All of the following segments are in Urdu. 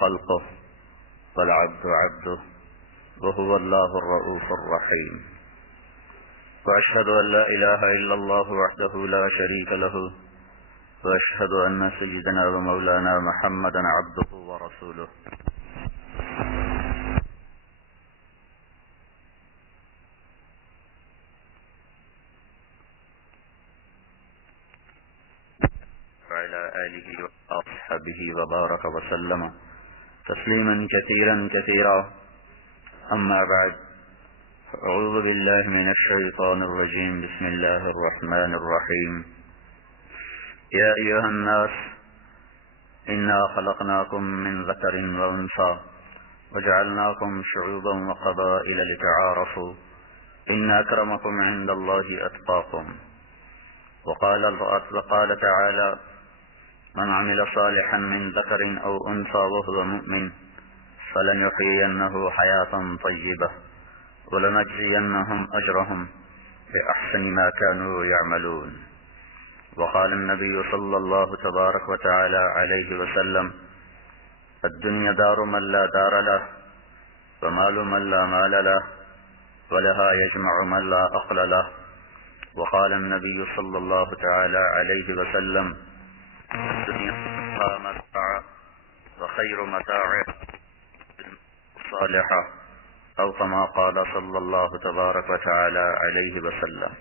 خلقه والعبد عبده وهو الله الرؤوف الرحيم. وأشهد أن لا إله إلا الله وحده لا شريك له وأشهد أن سيدنا ومولانا محمدا عبده ورسوله. وعلى آله وأصحابه وبارك وسلم تسليما كثيرا كثيرا. أما بعد، أعوذ بالله من الشيطان الرجيم. بسم الله الرحمن الرحيم. يا أيها الناس إنا خلقناكم من ذكر وأنثى وجعلناكم شعوبا وقبائل لتعارفوا إن أكرمكم عند الله أتقاكم. وقال تعالى: من عمل صالحا من ذكر أو أنثى وهو مؤمن فلنحيينه حياة طيبة ولنجزينهم أجرهم بأحسن ما كانوا يعملون. وقال النبي صلى الله تبارك وتعالى عليه وسلم: الدنيا دار من لا دار له ومال من لا مال له ولها يجمع من لا أخل له. وقال النبي صلى الله تعالى عليه وسلم: الدنيا متاع وخير متاع صالحة، أو كما قال صلی اللہ تبارک و تعالی علیہ وسلم.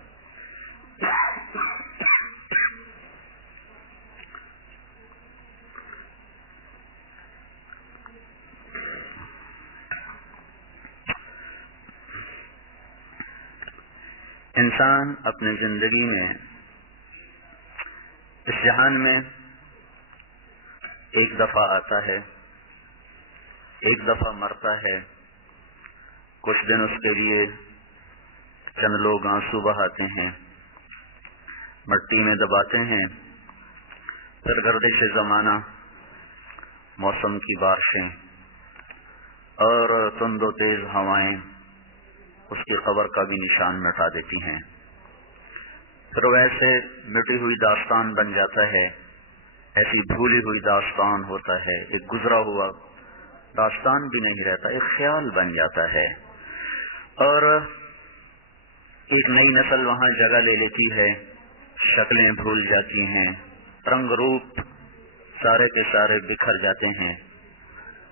انسان اپنی زندگی میں اس جہان میں ایک دفعہ آتا ہے، ایک دفعہ مرتا ہے. کچھ دن اس کے لیے چند لوگ آنسو بہاتے ہیں، مٹی میں دباتے ہیں، پھر گردش زمانہ، موسم کی بارشیں اور تند و تیز ہوائیں اس کی قبر کا بھی نشان مٹا دیتی ہیں. پھر ویسے مٹی ہوئی داستان بن جاتا ہے، ایسی بھولی ہوئی داستان ہوتا ہے، ایک گزرا ہوا داستان بھی نہیں رہتا، ایک خیال بن جاتا ہے، اور ایک نئی نسل وہاں جگہ لے لیتی ہے. شکلیں بھول جاتی ہیں، رنگ روپ سارے کے سارے بکھر جاتے ہیں،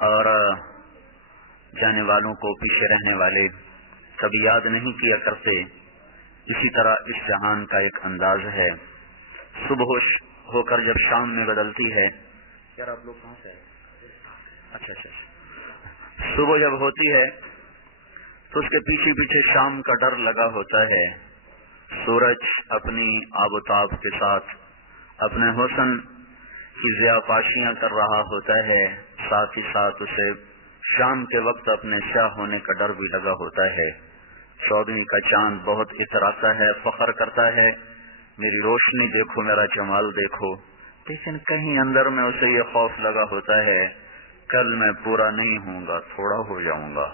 اور جانے والوں کو پیچھے رہنے والے کبھی یاد نہیں کیا کرتے. اسی طرح اس جہان کا ایک انداز ہے. صبح ہو کر جب شام میں بدلتی ہے، یار آپ لوگ کہاں سے آئے؟ اچھا، صبح جب ہوتی ہے تو اس کے پیچھے پیچھے شام کا ڈر لگا ہوتا ہے. سورج اپنی آب و تاب کے ساتھ اپنے حسن کی ضیاء پاشیاں کر رہا ہوتا ہے، ساتھ ہی ساتھ اسے شام کے وقت اپنے سیاہ ہونے کا ڈر بھی لگا ہوتا ہے. چودھویں کا چاند بہت اتراتا ہے، فخر کرتا ہے، میری روشنی دیکھو، میرا جمال دیکھو. لیکن کہیں اندر میں اسے یہ خوف لگا ہوتا ہے، کل میں پورا نہیں ہوں گا، تھوڑا ہو جاؤں گا،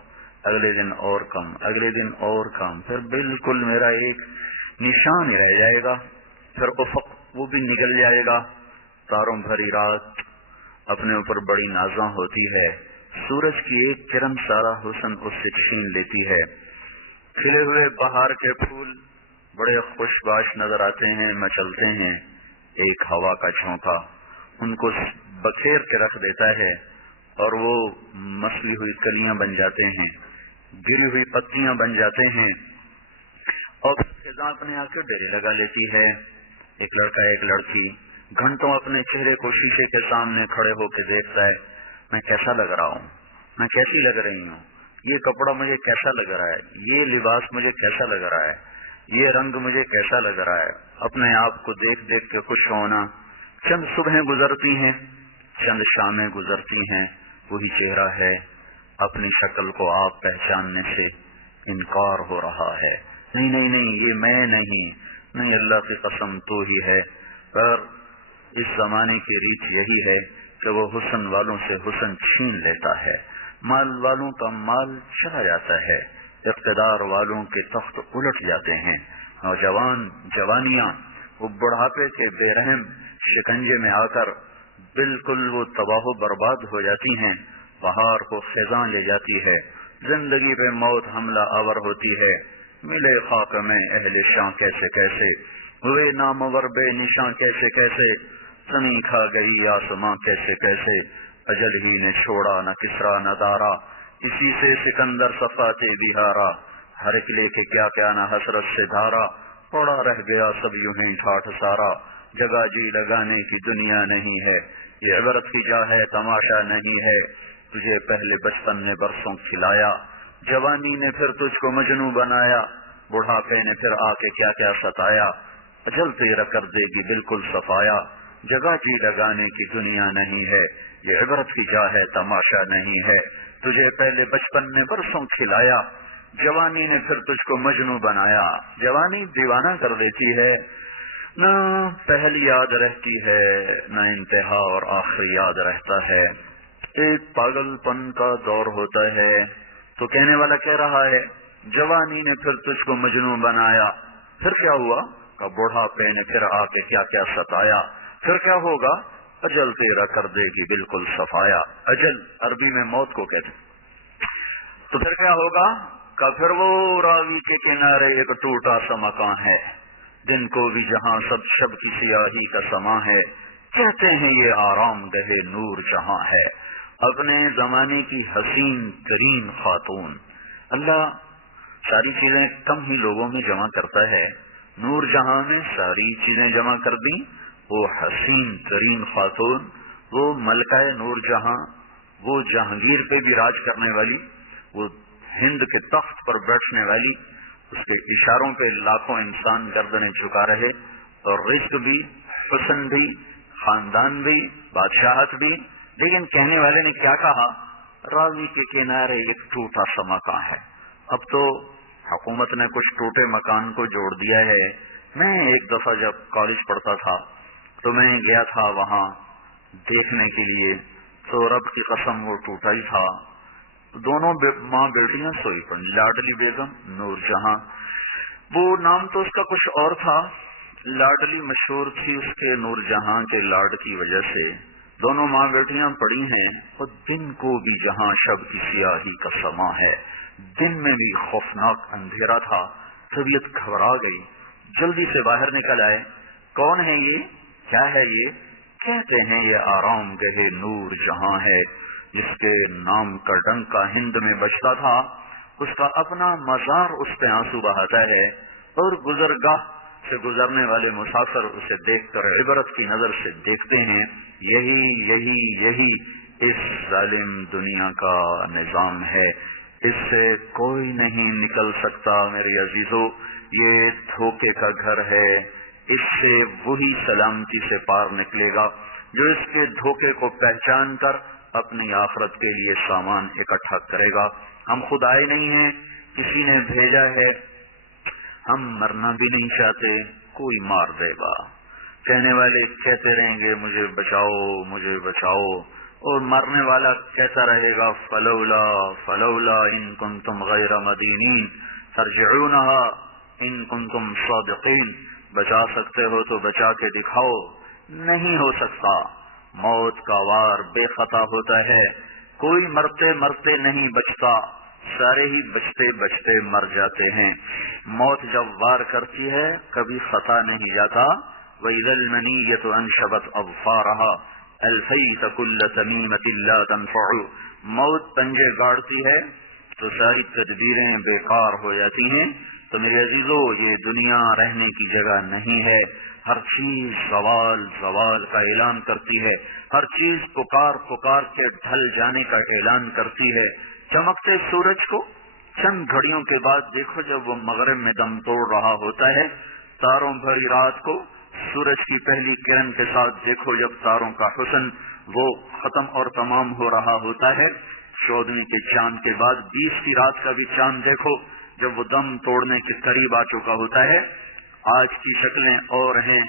اگلے دن اور کم، اگلے دن اور کم، پھر بالکل میرا ایک نشان ہی رہ جائے گا، پھر افق وہ بھی نکل جائے گا. تاروں بھری رات اپنے اوپر بڑی نازاں ہوتی ہے، سورج کی ایک کرن سارا حسن اس سے چھین لیتی ہے. کھلے ہوئے بہار کے پھول بڑے خوش باش نظر آتے ہیں، مچلتے ہیں. ایک ہوا کا جھونکا ان کو بکھیر کے رکھ دیتا ہے، اور وہ مسلی ہوئی کلیاں بن جاتے ہیں، گری ہوئی پتیاں بن جاتے ہیں، اور فضا اپنے آ کے ڈیرے لگا لیتی ہے. ایک لڑکا ایک لڑکی گھنٹوں اپنے چہرے کو شیشے کے سامنے کھڑے ہو کے دیکھتا ہے، میں کیسا لگ رہا ہوں، میں کیسی لگ رہی ہوں، یہ کپڑا مجھے کیسا لگ رہا ہے، یہ لباس مجھے کیسا لگ رہا ہے، یہ رنگ مجھے کیسا لگ رہا ہے. اپنے آپ کو دیکھ دیکھ کے خوش ہونا. چند صبحیں گزرتی ہیں، چند شامیں گزرتی ہیں، وہی چہرہ ہے، اپنی شکل کو آپ پہچاننے سے انکار ہو رہا ہے. نہیں نہیں نہیں، یہ میں نہیں، اللہ کی قسم تو ہی ہے. پر اس زمانے کی ریت یہی ہے کہ وہ حسن والوں سے حسن چھین لیتا ہے، مال والوں کا مال چلا جاتا ہے، اقتدار والوں کے تخت الٹ جاتے ہیں. نوجوان جوانیاں وہ بڑھاپے کے بے رحم شکنجے میں آ کر بالکل وہ تباہ و برباد ہو جاتی ہیں. بہار کو خزاں لے جاتی ہے، زندگی پہ موت حملہ آور ہوتی ہے، ملے خاک میں اہل شاں کیسے کیسے، ہوئے نامور بے نشاں کیسے کیسے، زمین کھا گئی آسماں کیسے کیسے، اجل ہی نے چھوڑا نہ کسرا نہ دارا، اسی سے سکندر صفاتے بہارا، ہر ایک لے کے کیا کیا نہ حسرت سے دھارا، پڑا رہ گیا سب یوں ہی ٹھاٹھ سارا، جگہ جی لگانے کی دنیا نہیں ہے، یہ عبرت کی جا ہے تماشا نہیں ہے، تجھے پہلے بچپن نے برسوں کھلایا، جوانی نے پھر تجھ کو مجنوں بنایا، بڑھاپے نے پھر آ کے کیا کیا ستایا، اجل تیرا کر دے گی بالکل صفایا، جگہ جی لگانے کی دنیا نہیں ہے، یہ عبرت کی جا ہے تماشا نہیں ہے، تجھے پہلے بچپن نے برسوں کھلایا، جوانی نے پھر تجھ کو مجنوں بنایا۔ جوانی دیوانہ کر دیتی ہے، نہ پہل یاد رہتی ہے نہ انتہا اور آخر یاد رہتا ہے، ایک پاگل پن کا دور ہوتا ہے۔ تو کہنے والا کہہ رہا ہے جوانی نے پھر تجھ کو مجنوں بنایا، پھر کیا ہوا کہ بڑھاپے نے پھر آ کے کیا کیا ستایا، پھر کیا ہوگا اجل تیرا کر دے گی بالکل صفایا۔ اجل عربی میں موت کو کہتے ہیں۔ تو پھر کیا ہوگا کہ پھر وہ راوی کے کنارے ایک ٹوٹا سا مکان ہے، دن کو بھی جہاں سب شب کی سیاہی کا سما ہے، کہتے ہیں یہ آرام گہ نور جہاں ہے، اپنے زمانے کی حسین ترین خاتون۔ اللہ ساری چیزیں کم ہی لوگوں میں جمع کرتا ہے، نور جہاں میں ساری چیزیں جمع کر دیں، وہ حسین ترین خاتون، وہ ملکہ نور جہاں، وہ جہانگیر پہ بھی راج کرنے والی، وہ ہند کے تخت پر بیٹھنے والی، اس کے اشاروں پہ لاکھوں انسان گردنیں جھکا رہے، اور رزق بھی، حسن بھی، خاندان بھی، بادشاہت بھی، لیکن کہنے والے نے کیا کہا، راوی کے کنارے ایک ٹوٹا سا مکان ہے۔ اب تو حکومت نے کچھ ٹوٹے مکان کو جوڑ دیا ہے۔ میں ایک دفعہ جب کالج پڑھتا تھا تو میں گیا تھا وہاں دیکھنے کے لیے، تو رب کی قسم وہ ٹوٹا ہی تھا، دونوں ماں بیٹیاں سوئی پڑی، لاڈلی بیگم نور جہاں، وہ نام تو اس کا کچھ اور تھا، لاڈلی مشہور تھی اس کے نور جہاں کے لاڈ کی وجہ سے، دونوں ماں بیٹیاں پڑی ہیں، اور دن کو بھی جہاں شب کی سیاہی کا سما ہے، دن میں بھی خوفناک اندھیرا تھا، طبیعت گھبرا گئی، جلدی سے باہر نکل آئے، کون ہے یہ، کیا ہے یہ، کہتے ہیں یہ آرام گہ نور جہاں ہے، جس کے نام کا ڈنکا ہند میں بجتا تھا، اس کا اپنا مزار اس پہ آنسو بہاتا ہے، اور گزرگاہ سے گزرنے والے مسافر اسے دیکھ کر عبرت کی نظر سے دیکھتے ہیں۔ یہی اس ظالم دنیا کا نظام ہے، اس سے کوئی نہیں نکل سکتا میرے عزیزو، یہ دھوکے کا گھر ہے، اس سے وہی سلامتی سے پار نکلے گا جو اس کے دھوکے کو پہچان کر اپنی آخرت کے لیے سامان اکٹھا کرے گا۔ ہم خود آئے نہیں ہیں، کسی نے بھیجا ہے، ہم مرنا بھی نہیں چاہتے، کوئی مار دے گا، کہنے والے کہتے رہیں گے مجھے بچاؤ مجھے بچاؤ، اور مرنے والا کہتا رہے گا فلولا فلولا ان کنتم غیر مدینین ترجعونها ان کنتم صادقین، بچا سکتے ہو تو بچا کے دکھاؤ، نہیں ہو سکتا، موت کا وار بے خطا ہوتا ہے، کوئی مرتے مرتے نہیں بچتا، سارے ہی بچتے بچتے مر جاتے ہیں، موت جب وار کرتی ہے کبھی خطا نہیں جاتا، وَإِذَا الْمَنِيَّةُ أَنْشَبَتْ أَظْفَارَهَا أَلْفَيْتَ كُلَّ تَمِيمَةٍ لَا تَنْفَعُ، موت پنجے گاڑتی ہے تو ساری تدبیریں بیکار ہو جاتی ہیں۔ تو میرے عزیزو یہ دنیا رہنے کی جگہ نہیں ہے، ہر چیز زوال زوال کا اعلان کرتی ہے، ہر چیز پکار پکار کے ڈھل جانے کا اعلان کرتی ہے۔ چمکتے سورج کو چند گھڑیوں کے بعد دیکھو جب وہ مغرب میں دم توڑ رہا ہوتا ہے، تاروں بھری رات کو سورج کی پہلی کرن کے ساتھ دیکھو جب تاروں کا حسن وہ ختم اور تمام ہو رہا ہوتا ہے، 14ویں کے چاند کے بعد 20 کی رات کا بھی چاند دیکھو جب وہ دم توڑنے کے قریب آ چکا ہوتا ہے۔ آج کی شکلیں اور ہیں،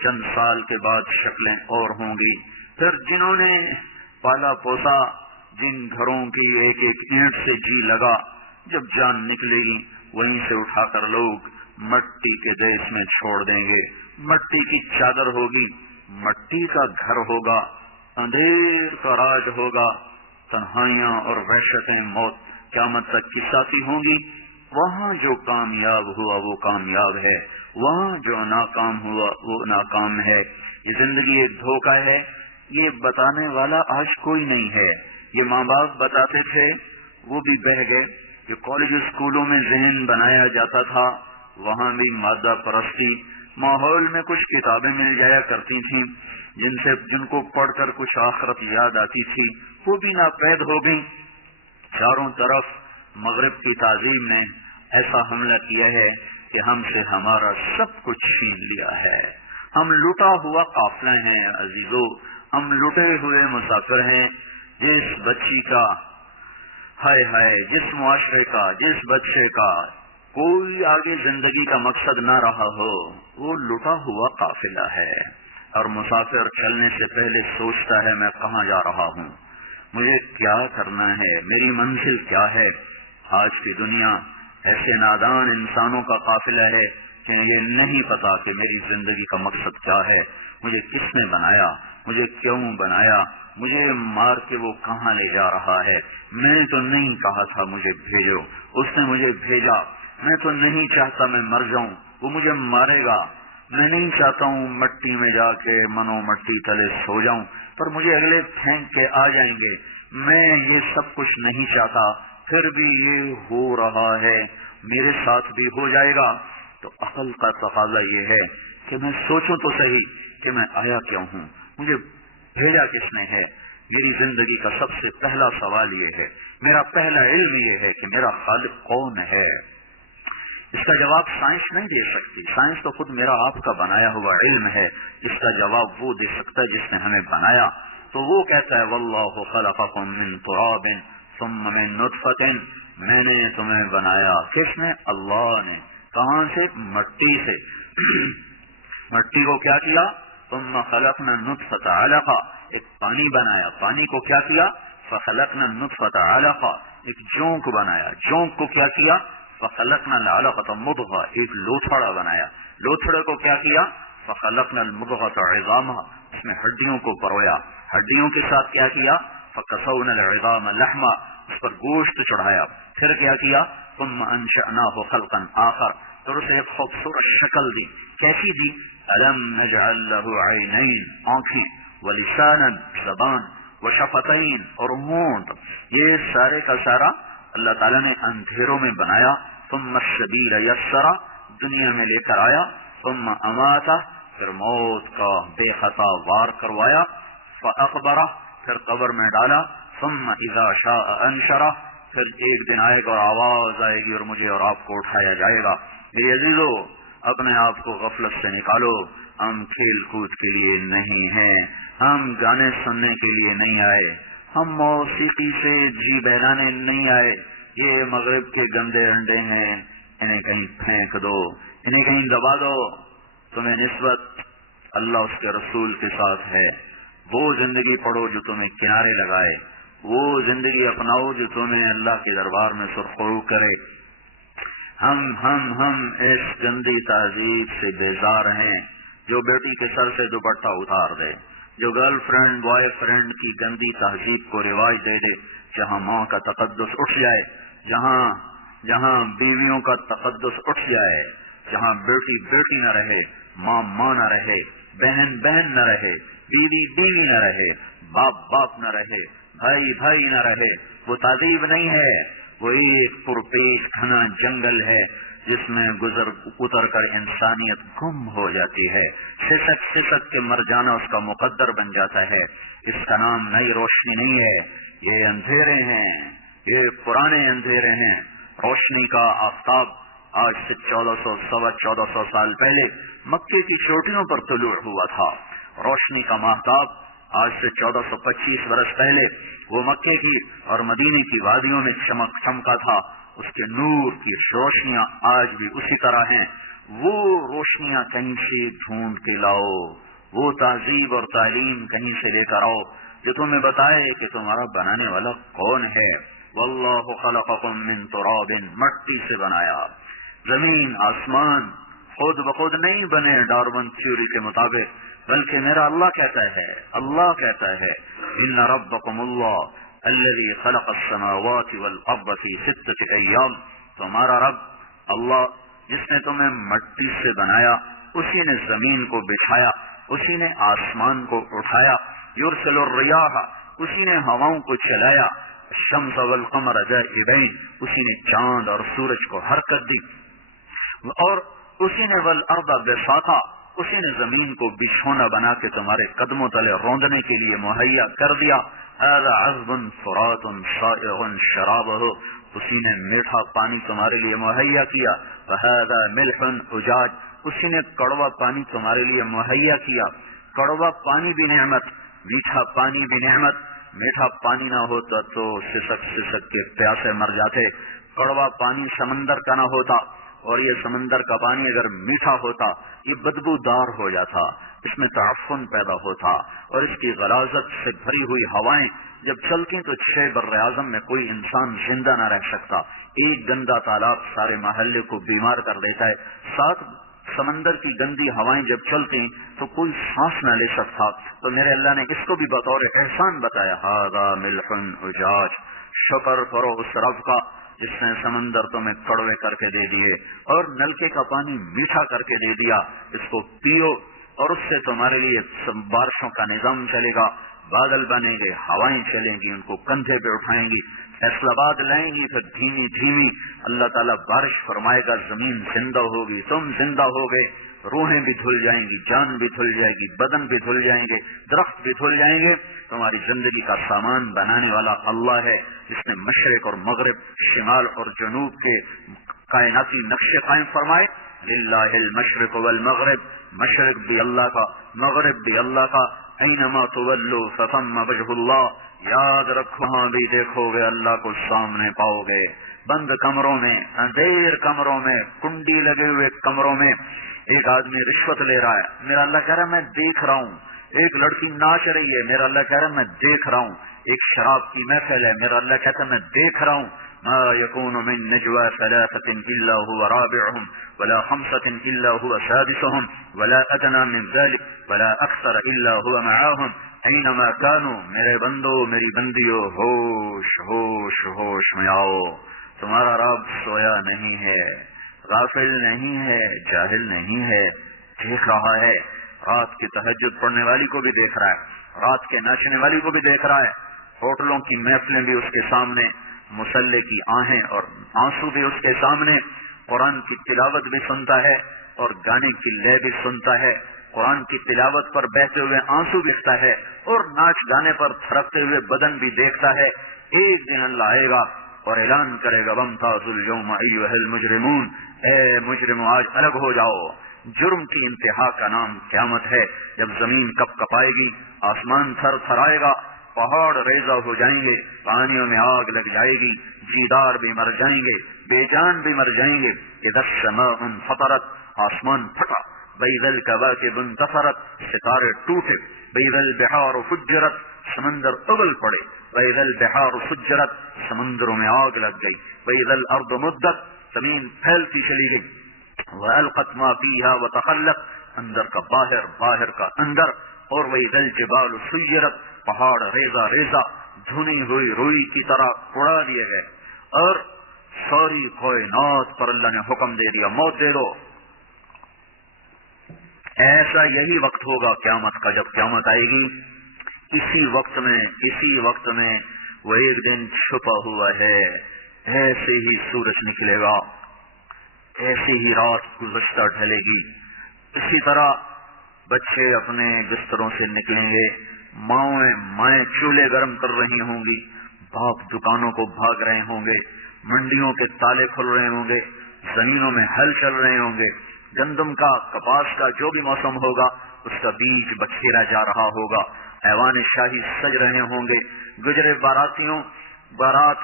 چند سال کے بعد شکلیں اور ہوں گی۔ پھر جنہوں نے پالا پوسا، جن گھروں کی ایک ایک اینٹ سے جی لگا، جب جان نکلے گی وہیں سے اٹھا کر لوگ مٹی کے دیش میں چھوڑ دیں گے، مٹی کی چادر ہوگی، مٹی کا گھر ہوگا، اندھیر کا راج ہوگا، تنہائیاں اور وحشتیں موت قیامت تک کی ساتھی ہوں گی. وہاں جو کامیاب ہوا وہ کامیاب ہے، وہاں جو ناکام ہوا وہ ناکام ہے. یہ زندگی ایک دھوکہ ہے، یہ بتانے والا آج کوئی نہیں ہے. یہ ماں باپ بتاتے تھے، وہ بھی بہہ گئے. جو کالج اسکولوں میں ذہن بنایا جاتا تھا وہاں بھی مادہ پرستی. ماحول میں کچھ کتابیں مل جایا کرتی تھیں جن کو پڑھ کر کچھ آخرت یاد آتی تھی، وہ بھی ناپید ہو گئی. چاروں طرف مغرب کی تعظیم نے ایسا حملہ کیا ہے کہ ہم سے ہمارا سب کچھ چھین لیا ہے. ہم لٹا ہوا قافلہ ہیں عزیزو، ہم لٹے ہوئے مسافر ہیں. جس بچی کا ہائے ہائے، جس معاشرے کا، جس بچے کا کوئی آگے زندگی کا مقصد نہ رہا ہو، وہ لٹا ہوا قافلہ ہے. اور مسافر چلنے سے پہلے سوچتا ہے میں کہاں جا رہا ہوں، مجھے کیا کرنا ہے، میری منزل کیا ہے. آج کی دنیا ایسے نادان انسانوں کا قافلہ ہے کہ یہ نہیں پتا کہ میری زندگی کا مقصد کیا ہے، مجھے کس نے بنایا، مجھے کیوں بنایا، مجھے مار کے وہ کہاں لے جا رہا ہے. میں نے تو نہیں کہا تھا مجھے بھیجو، اس نے مجھے بھیجا. میں تو نہیں چاہتا میں مر جاؤں، وہ مجھے مارے گا. میں نہیں چاہتا ہوں مٹی میں جا کے منو مٹی تلے سو جاؤں، پر مجھے اگلے پھینک کے آ جائیں گے. میں یہ سب کچھ نہیں چاہتا، پھر بھی یہ ہو رہا ہے، میرے ساتھ بھی ہو جائے گا. تو عقل کا تقاضا یہ ہے کہ میں سوچوں تو صحیح کہ میں آیا کیوں ہوں، مجھے بھیجا کس نے ہے. میری زندگی کا سب سے پہلا سوال یہ ہے، میرا پہلا علم یہ ہے کہ میرا خالق کون ہے. اس کا جواب سائنس نہیں دے سکتی، سائنس تو خود میرا آپ کا بنایا ہوا علم ہے. اس کا جواب وہ دے سکتا ہے جس نے ہمیں بنایا. تو وہ کہتا ہے واللہ خلقکم من تراب ثم من نطفۃ، میں نے تمہیں بنایا. کس نے؟ اللہ نے. کہاں سے؟ مٹی سے. مٹی کو کیا کیا؟ ثم خلقنا النطفۃ علقہ، ایک پانی بنایا. پانی کو کیا کیا؟ فخلقنا النطفۃ علقہ، ایک جونک بنایا. جونک کو کیا کیا؟ فخلقنا العلقۃ مضغہ، ایک لوتھڑا بنایا. لوتھڑے کو کیا کیا؟ فخلقنا المضغۃ عظاما، اس میں ہڈیوں کو پرویا. ہڈیوں کے ساتھ کیا کیا؟ فکسونا العظام لحما، اس پر گوشت چڑھایا. پھر کیا کیا؟ ثم انشأناہ خلقا آخر، پھر اسے ایک خوبصورت شکل دی. کیسی دی؟ الم نجعل لہ عینین، آنکھیں، ولسانا، زبان، وشفتین، اور ہونٹ. یہ سارے کا سارا اللہ تعالیٰ نے اندھیروں میں بنایا. ثم السبیل یسرا، دنیا میں لے کر آیا. ثم اماتہ، پھر موت کا بے خطا وار کروایا. فاقبرہ، پھر قبر میں ڈالا. ثم اذا شاء انشرہ، پھر ایک دن آئے گا اور آواز آئے گی اور مجھے اور آپ کو اٹھایا جائے گا. میرے عزیزو، اپنے آپ کو غفلت سے نکالو. ہم کھیل کود کے لیے نہیں ہیں، ہم گانے سننے کے لیے نہیں آئے، ہم موسیقی سے جی بہلانے نہیں آئے. یہ مغرب کے گندے انڈے ہیں، انہیں کہیں پھینک دو، انہیں کہیں دبا دو. تمہیں نسبت اللہ اس کے رسول کے ساتھ ہے. وہ زندگی پڑھو جو تمہیں کنارے لگائے، وہ زندگی اپناؤ جو تمہیں اللہ کے دربار میں سرخرو کرے. ہم اس گندی تہذیب سے بیزار ہیں جو بیٹی کے سر سے دوپٹہ اتار دے، جو گرل فرینڈ بوائے فرینڈ کی گندی تہذیب کو رواج دے دے. جہاں ماں کا تقدس اٹھ جائے، جہاں بیویوں کا تقدس اٹھ جائے، جہاں بیٹی بیٹی نہ رہے، ماں نہ رہے، بہن نہ رہے، بیوی نہ رہے، باپ نہ رہے، بھائی نہ رہے، وہ تہذیب نہیں ہے. وہ ایک پرپیش گھنا جنگل ہے جس میں اتر کر انسانیت گم ہو جاتی ہے. سسک کے مر جانا اس کا مقدر بن جاتا ہے. اس کا نام نئی روشنی نہیں ہے، یہ اندھیرے ہیں، یہ پرانے اندھیرے ہیں. روشنی کا آفتاب آج سے 1400 سال پہلے مکے کی چوٹیوں پر طلوع ہوا تھا. روشنی کا ماہتاب آج سے 1425 برس پہلے وہ مکے کی اور مدینے کی وادیوں میں چمکا تھا. اس کے نور کی روشنیاں آج بھی اسی طرح ہیں. وہ روشنیاں کہیں سے ڈھونڈ کے لاؤ، وہ تہذیب اور تعلیم کہیں سے لے کر آؤ جو تمہیں بتائے کہ تمہارا بنانے والا کون ہے. واللہ خلقکم من تراب، مٹی سے بنایا. زمین آسمان خود بخود نہیں بنے ڈارون تھیوری کے مطابق، بلکہ میرا اللہ کہتا ہے ان ربکم اللہ، الذي خلق السماوات والارض في 6 ایام، تمہارا رب اللہ جس نے تمہیں مٹی سے بنایا، اسی نے زمین کو بچھایا، اسی نے آسمان کو اٹھایا، یرسل الریاح، اسی نے ہواؤں کو چلایا، الشمس والقمر دائبین، اسی نے چاند اور سورج کو حرکت دی، اور اسی نے والارض بساطا، اسی نے زمین کو بچھونا بنا کے تمہارے قدموں تلے روندنے کے لیے مہیا کر دیا، هذا عذب فرات سائغ شرابہ، اسی نے میٹھا پانی تمہارے لیے مہیا کیا، وهذا ملح اجاج، اسی نے کڑوا پانی تمہارے لیے مہیا کیا، کڑوا پانی بھی نعمت، میٹھا پانی بھی نعمت، میٹھا پانی نہ ہوتا تو سسک سسک کے پیاسے مر جاتے، کڑوا پانی سمندر کا نہ ہوتا، اور یہ سمندر کا پانی اگر میٹھا ہوتا یہ بدبودار ہو جاتا، اس میں تعفن پیدا ہوتا، اور اس کی غلاظت سے بھری ہوئی ہوائیں جب چلتی تو 6 بر اعظم میں کوئی انسان زندہ نہ رہ سکتا، ایک گندا تالاب سارے محلے کو بیمار کر دیتا ہے، 7 سمندر کی گندی ہوائیں جب چلتی تو کوئی سانس نہ لے سکتا، تو میرے اللہ نے اس کو بھی بطور احسان بتایا، هذا ملح اجاج، شکر کرو اس رب کا جس نے سمندر تمہیں کڑوے کر کے دے دیے اور نلکے کا پانی میٹھا کر کے دے دیا، اس کو پیو اور اس سے تمہارے لیے بارشوں کا نظام چلے گا، بادل بنیں گے، ہوائیں چلیں گی، ان کو کندھے پہ اٹھائیں گی، فیصلہ باد لائیں گی، پھر دھیمی دھیمی اللہ تعالیٰ بارش فرمائے گا، زمین زندہ ہوگی، تم زندہ ہوگے، روحیں بھی دھل جائیں گی، جان بھی دھل جائے گی، بدن بھی دھل جائیں گے، درخت بھی دھل جائیں گے، تمہاری زندگی کا سامان بنانے والا اللہ ہے، جس نے مشرق اور مغرب، شمال اور جنوب کے کائناتی نقشے قائم فرمائے، للہ المشرق والمغرب، مشرق بھی اللہ کا، مغرب بھی اللہ کا، اینما تولوا فثم وجہ اللہ، یاد رکھو ہاں بھی دیکھو گے اللہ کو سامنے پاؤ گے، بند کمروں میں، اندھیر کمروں میں، کنڈی لگے ہوئے کمروں میں ایک آدمی رشوت لے رہا ہے، میرا اللہ کہہ رہا ہے میں دیکھ رہا ہوں، ایک لڑکی ناچ رہی ہے، میرا اللہ کہہ رہا ہے میں دیکھ رہا ہوں، ایک شراب کی محفل ہے، میرا اللہ کہتا ہے میں دیکھ رہا ہوں، ما يكون من نجوى 3 إلا هو رابعهم ولا 5 إلا هو سادسهم ولا أدنى من ذلك ولا أكثر إلا هو معهم أينما كانوا، میرے بندو میری بندیو ہوش ہوش ہوش میں آؤ، تمہارا رب سویا نہیں ہے، غافل نہیں ہے، جاہل نہیں ہے، دیکھ رہا ہے، رات کی تہجد پڑھنے والی کو بھی دیکھ رہا ہے، رات کے ناچنے والی کو بھی دیکھ رہا ہے، ہوٹلوں کی محفلیں بھی اس کے سامنے، مسلح کی آہیں اور آنسو بھی اس کے سامنے، قرآن کی تلاوت بھی سنتا ہے اور گانے کی لے بھی سنتا ہے، قرآن کی تلاوت پر بہتے ہوئے آنسو دکھتا ہے اور ناچ گانے پر تھرکتے ہوئے بدن بھی دیکھتا ہے، ایک دن اللہ آئے گا اور اعلان کرے گا وامتازوا اليوم ایھا المجرمون، اے مجرمو آج الگ ہو جاؤ، جرم کی انتہا کا نام قیامت ہے، جب زمین کپ کپائے گی، آسمان تھر تھرائے گا، پہاڑ ریزہ ہو جائیں گے، پانیوں میں آگ لگ جائے گی، جیدار بھی مر جائیں گے، بے جان بھی مر جائیں گے، اذا السماء انفطرت، آسمان پھٹا، واذا الکواکب انتثرت، ستارے ٹوٹے، واذا البحار فجرت، سمندر ابل پڑے، واذا البحار سجرت، سمندروں میں آگ لگ گئی، واذا الارض مدت، زمین پھیلتی چلی گئی، والقت ما فیہا وتخلت، اندر کا باہر، باہر کا اندر، اور واذا الجبال سیرت، پہاڑ ریزہ ریزہ دھنی ہوئی روئی کی طرح اڑا دیے گئے، اور ساری کائنات پر اللہ نے حکم دے دیا موت دے دو۔ ایسا یہی وقت ہوگا قیامت کا، جب قیامت آئے گی، اسی وقت میں وہ ایک دن چھپا ہوا ہے، ایسے ہی سورج نکلے گا، ایسے ہی رات گزشتہ ڈھلے گی، اسی طرح بچے اپنے بستروں سے نکلیں گے، مائیں چولہے گرم کر رہی ہوں گی، باپ دکانوں کو بھاگ رہے ہوں گے، منڈیوں کے تالے کھل رہے ہوں گے، زمینوں میں ہل چل رہے ہوں گے، گندم کا، کپاس کا جو بھی موسم ہوگا اس کا بیج بکھیرا جا رہا ہوگا، ایوان شاہی سج رہے ہوں گے، گجرے باراتیوں، بارات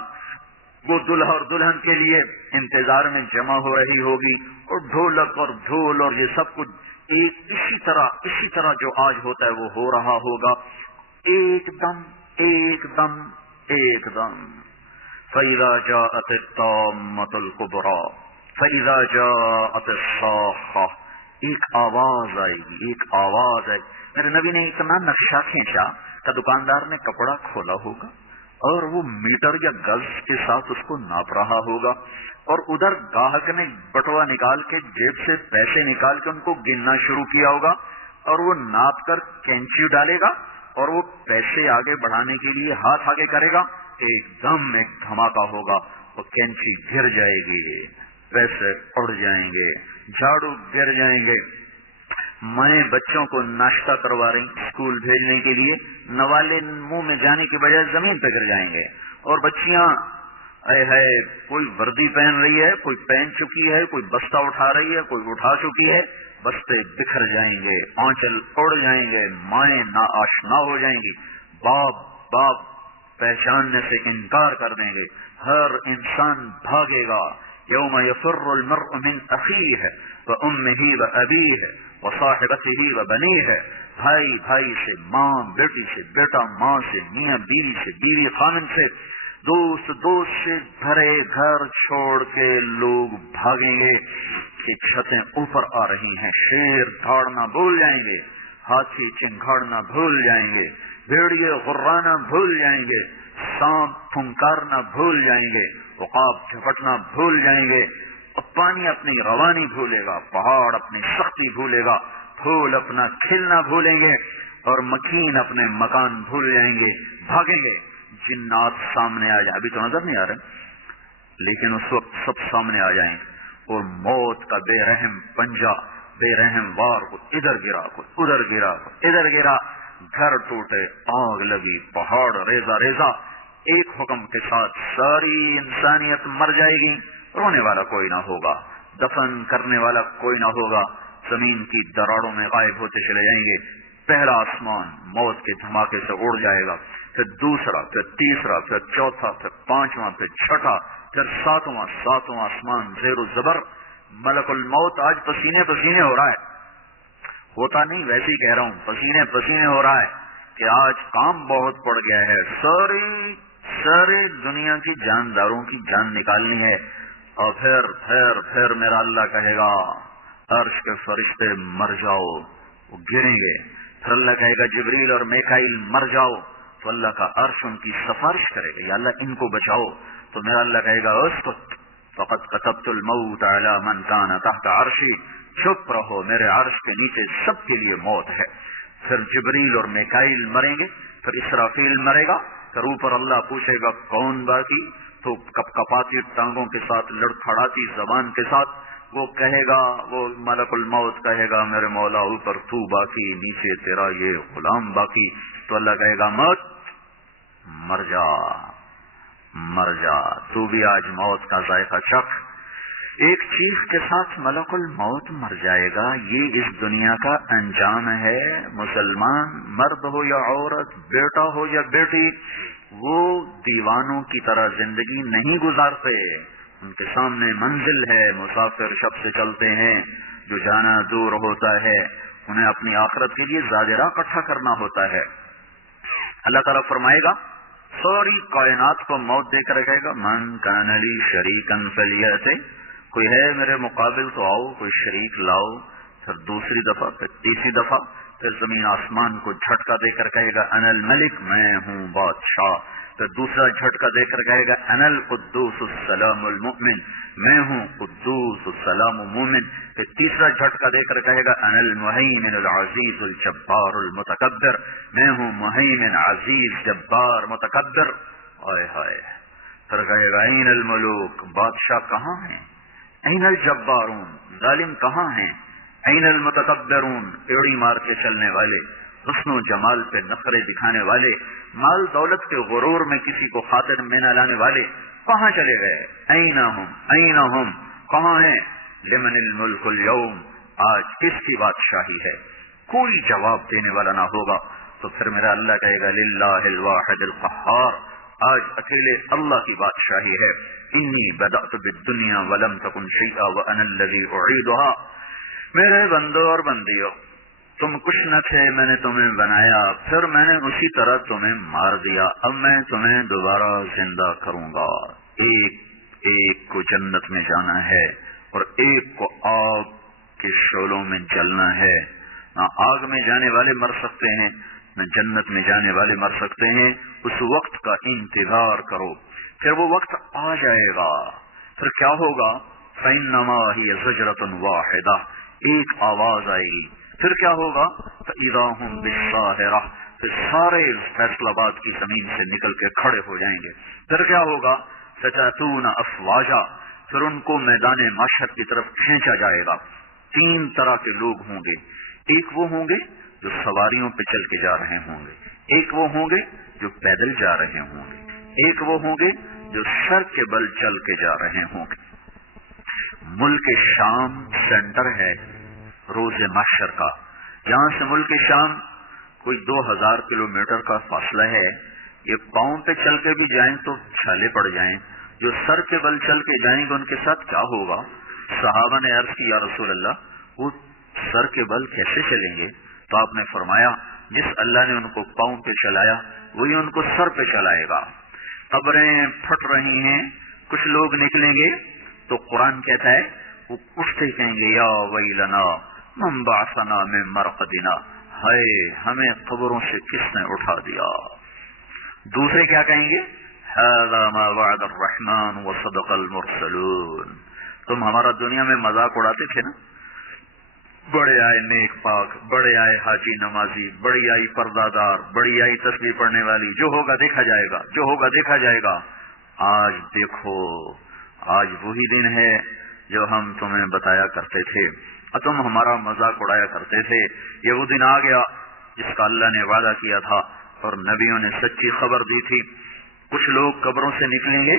وہ دلہا اور دلہن کے لیے انتظار میں جمع ہو رہی ہوگی، اور ڈھولک اور ڈھول اور یہ سب کچھ اسی طرح جو آج ہوتا ہے وہ ہو رہا ہوگا، ایک دم فَإِذَا جَاءَتِ الطَّامَّةُ الْكُبْرَى فَإِذَا جَاءَتِ الصَّاخَّةُ، ایک آواز آئے گی، میرے نبی نے اتنا نقشہ کھینچا کہ دکاندار نے کپڑا کھولا ہوگا اور وہ میٹر یا گز کے ساتھ اس کو ناپ رہا ہوگا، اور ادھر گاہک نے بٹوا نکال کے جیب سے پیسے نکال کے ان کو گننا شروع کیا ہوگا، اور وہ ناپ کر کینچی ڈالے گا اور وہ پیسے آگے بڑھانے کے لیے ہاتھ آگے کرے گا، ایک دم ایک دھماکہ ہوگا، وہ کینچی گر جائے گی، پیسے اڑ جائیں گے، جھاڑو گر جائیں گے۔ مائیں بچوں کو ناشتہ کروا رہی اسکول بھیجنے کے لیے، نوالے منہ میں جانے کے بجائے زمین پہ گر جائیں گے، اور بچیاں کوئی وردی پہن رہی ہے، کوئی پہن چکی ہے، کوئی بستہ اٹھا رہی ہے، کوئی اٹھا چکی ہے، بستے بکھر جائیں گے، آنچل اڑ جائیں گے، مائیں ناآشنا ہو جائیں گی، باپ پہچاننے سے انکار کر دیں گے، ہر انسان بھاگے گا۔ یوم یفر المرء من اخیہ وامہ وابیہ وصاحبتہ وبنیہ، بھائی سے ماں، بیٹی سے بیٹا، ماں سے میاں، بیوی سے بیوی، خامن سے دوست سے بھرے گھر چھوڑ کے لوگ بھاگیں گے کہ چھتیں اوپر آ رہی ہیں، شیر دھاڑنا بھول جائیں گے، ہاتھی چنگھاڑنا بھول جائیں گے، بھیڑیے غرانا بھول جائیں گے، سانپ پھنکارنا بھول جائیں گے، عقاب جھپٹنا بھول جائیں گے، پانی اپنی روانی بھولے گا، پہاڑ اپنی سختی بھولے گا، پھول اپنا کھلنا بھولیں گے، اور مکین اپنے مکان بھول جائیں گے، بھاگیں گے۔ جنات سامنے آ جائیں، ابھی تو نظر نہیں آ رہے لیکن اس وقت سب سامنے آ جائیں، اور موت کا بے رحم پنجہ، بے رحم وار، کو ادھر گرا، کو ادھر گرا، کو ادھر گرا، گھر ٹوٹے، آگ لگی، پہاڑ ریزہ ریزہ، ایک حکم کے ساتھ ساری انسانیت مر جائے گی، رونے والا کوئی نہ ہوگا، دفن کرنے والا کوئی نہ ہوگا، زمین کی دراڑوں میں غائب ہوتے چلے جائیں گے، پہلا آسمان موت کے دھماکے سے اڑ جائے گا، پھر دوسرا، پھر تیسرا، پھر چوتھا، پھر پانچواں، پھر چھٹا، پھر ساتواں آسمان زیر و زبر۔ ملک الموت آج پسینے پسینے ہو رہا ہے، ہوتا نہیں ویسے ہی کہہ رہا ہوں، پسینے پسینے ہو رہا ہے کہ آج کام بہت پڑ گیا ہے، ساری دنیا کی جانداروں کی جان نکالنی ہے، اور پھر میرا اللہ کہے گا عرش کے فرشتے مر جاؤ، وہ گریں گے، پھر اللہ کہے گا جبریل اور میکائیل مر جاؤ، تو اللہ کا عرش ان کی سفارش کرے گا، یا اللہ ان کو بچاؤ، تو میرا اللہ کہے گا اسکت فقد كتبت الموت على من كان تحت عرشی، چپ رہو، میرے عرش کے نیچے سب کے لیے موت ہے۔ پھر جبریل اور میکائیل مریں گے، پھر اسرافیل مرے گا، پھر اوپر اللہ پوچھے گا کون باقی، تو کپ کپاتی ٹانگوں کے ساتھ، لڑکھڑاتی زبان کے ساتھ وہ کہے گا، وہ ملک الموت کہے گا میرے مولا اوپر تو باقی، نیچے تیرا یہ غلام باقی، تو اللہ کہے گا مت، مر جا، تو بھی آج موت کا ذائقہ چکھ۔ ایک چیخ کے ساتھ ملک الموت مر جائے گا، یہ اس دنیا کا انجام ہے۔ مسلمان مرد ہو یا عورت، بیٹا ہو یا بیٹی، وہ دیوانوں کی طرح زندگی نہیں گزارتے، ان کے سامنے منزل ہے، مسافر شب سے چلتے ہیں، جو جانا دور ہوتا ہے، انہیں اپنی آخرت کے لیے زاجرہ اکٹھا کرنا ہوتا ہے۔ اللہ تعالیٰ فرمائے گا، ساری کائنات کو موت دے کر کہے گا من کان لی شریکن فلیأتی، کوئی ہے میرے مقابل تو آؤ، کوئی شریک لاؤ۔ پھر دوسری دفعہ، پھر تیسری دفعہ، پھر زمین آسمان کو جھٹکا دے کر کہے گا انا الملک، میں ہوں بادشاہ۔ پھر دوسرا جھٹکا دے کر کہے گا انا القدوس السلام المؤمن، میں ہوں قدوس السلام مومن۔ پھر تیسرا جھٹکا دے کر کہے گا انا المہیمن العزیز الجبار المتکبر، میں ہوں مہیمن عزیز جبار متکبر۔ آئے ہائے، پھر کہے گا این الملوک، بادشاہ کہاں ہیں؟ این الجبارون، ظالم کہاں ہیں؟ این المتکبرون، ایڑی مار کے چلنے والے، حسن و جمال پہ نخرے دکھانے والے، مال دولت کے غرور میں کسی کو خاطر میں نہ لانے والے، کہاں چلے گئے؟ این ہم، کہاں ہیں؟ لمن الملک اليوم، آج کس کی بادشاہی ہے؟ کوئی جواب دینے والا نہ ہوگا۔ تو پھر میرا اللہ کہے گا للہ الواحد القہار، آج اکیلے اللہ کی بادشاہی ہے۔ انی بدأت بالدنیا ولم تکن شیئا وانا الذی اعیدها، میرے بندو اور بندیوں، تم کچھ نہ تھے، میں نے تمہیں بنایا، پھر میں نے اسی طرح تمہیں مار دیا، اب میں تمہیں دوبارہ زندہ کروں گا۔ ایک کو جنت میں جانا ہے اور ایک کو آگ کے شعلوں میں جلنا ہے۔ نہ آگ میں جانے والے مر سکتے ہیں، نہ جنت میں جانے والے مر سکتے ہیں. اس وقت کا انتظار کرو, پھر وہ وقت آ جائے گا. پھر کیا ہوگا؟ فَإِنَّمَا هِيَ زَجْرَةٌ وَاحِدَةٌ, ایک آواز آئے گی. پھر کیا ہوگا؟ فَإِذَا هُمْ بِالسَّاهِرَةِ, پھر سارے فیصل آباد کی زمین سے نکل کے کھڑے ہو جائیں گے. پھر کیا ہوگا؟ فَتَأْتُونَ أَفْوَاجًا, پھر ان کو میدان محشر کی طرف کھینچا جائے گا. 3 طرح کے لوگ ہوں گے. ایک وہ ہوں گے جو سواریوں پہ چل کے جا رہے ہوں گے, ایک وہ ہوں گے جو پیدل جا رہے ہوں گے, ایک وہ ہوں گے جو سر کے بل چل کے جا رہے ہوں گے. ملک شام سینٹر ہے روز محشر کا. یہاں سے ملک شام کوئی 2000 کلومیٹر کا فاصلہ ہے. یہ پاؤں پہ چل کے بھی جائیں تو چھالے پڑ جائیں. جو سر کے بل چل کے جائیں گے ان کے ساتھ کیا ہوگا؟ صحابہ نے عرض کی, یا رسول اللہ وہ سر کے بل کیسے چلیں گے؟ تو آپ نے فرمایا جس اللہ نے ان کو پاؤں پہ چلایا وہی ان کو سر پہ چلائے گا. قبریں پھٹ رہی ہیں, کچھ لوگ نکلیں گے تو قرآن کہتا ہے وہ اٹھتے کہیں گے یا ویلنا من بعثنا من مرقدنا, ہائے ہمیں قبروں سے کس نے اٹھا دیا. دوسرے کیا کہیں گے؟ ھذا ما وعد الرحمن وصدق المرسلون, تم ہمارا دنیا میں مذاق اڑاتے تھے نا, بڑے آئے نیک پاک, بڑے آئے حاجی نمازی, بڑی آئی پردہ دار, بڑی آئی تسبیح پڑھنے والی, جو ہوگا دیکھا جائے گا, جو ہوگا دیکھا جائے گا. آج دیکھو, آج وہی دن ہے جو ہم تمہیں بتایا کرتے تھے, تم ہمارا مذاق اڑایا کرتے تھے. یہ وہ دن آ گیا جس کا اللہ نے وعدہ کیا تھا اور نبیوں نے سچی خبر دی تھی. کچھ لوگ قبروں سے نکلیں گے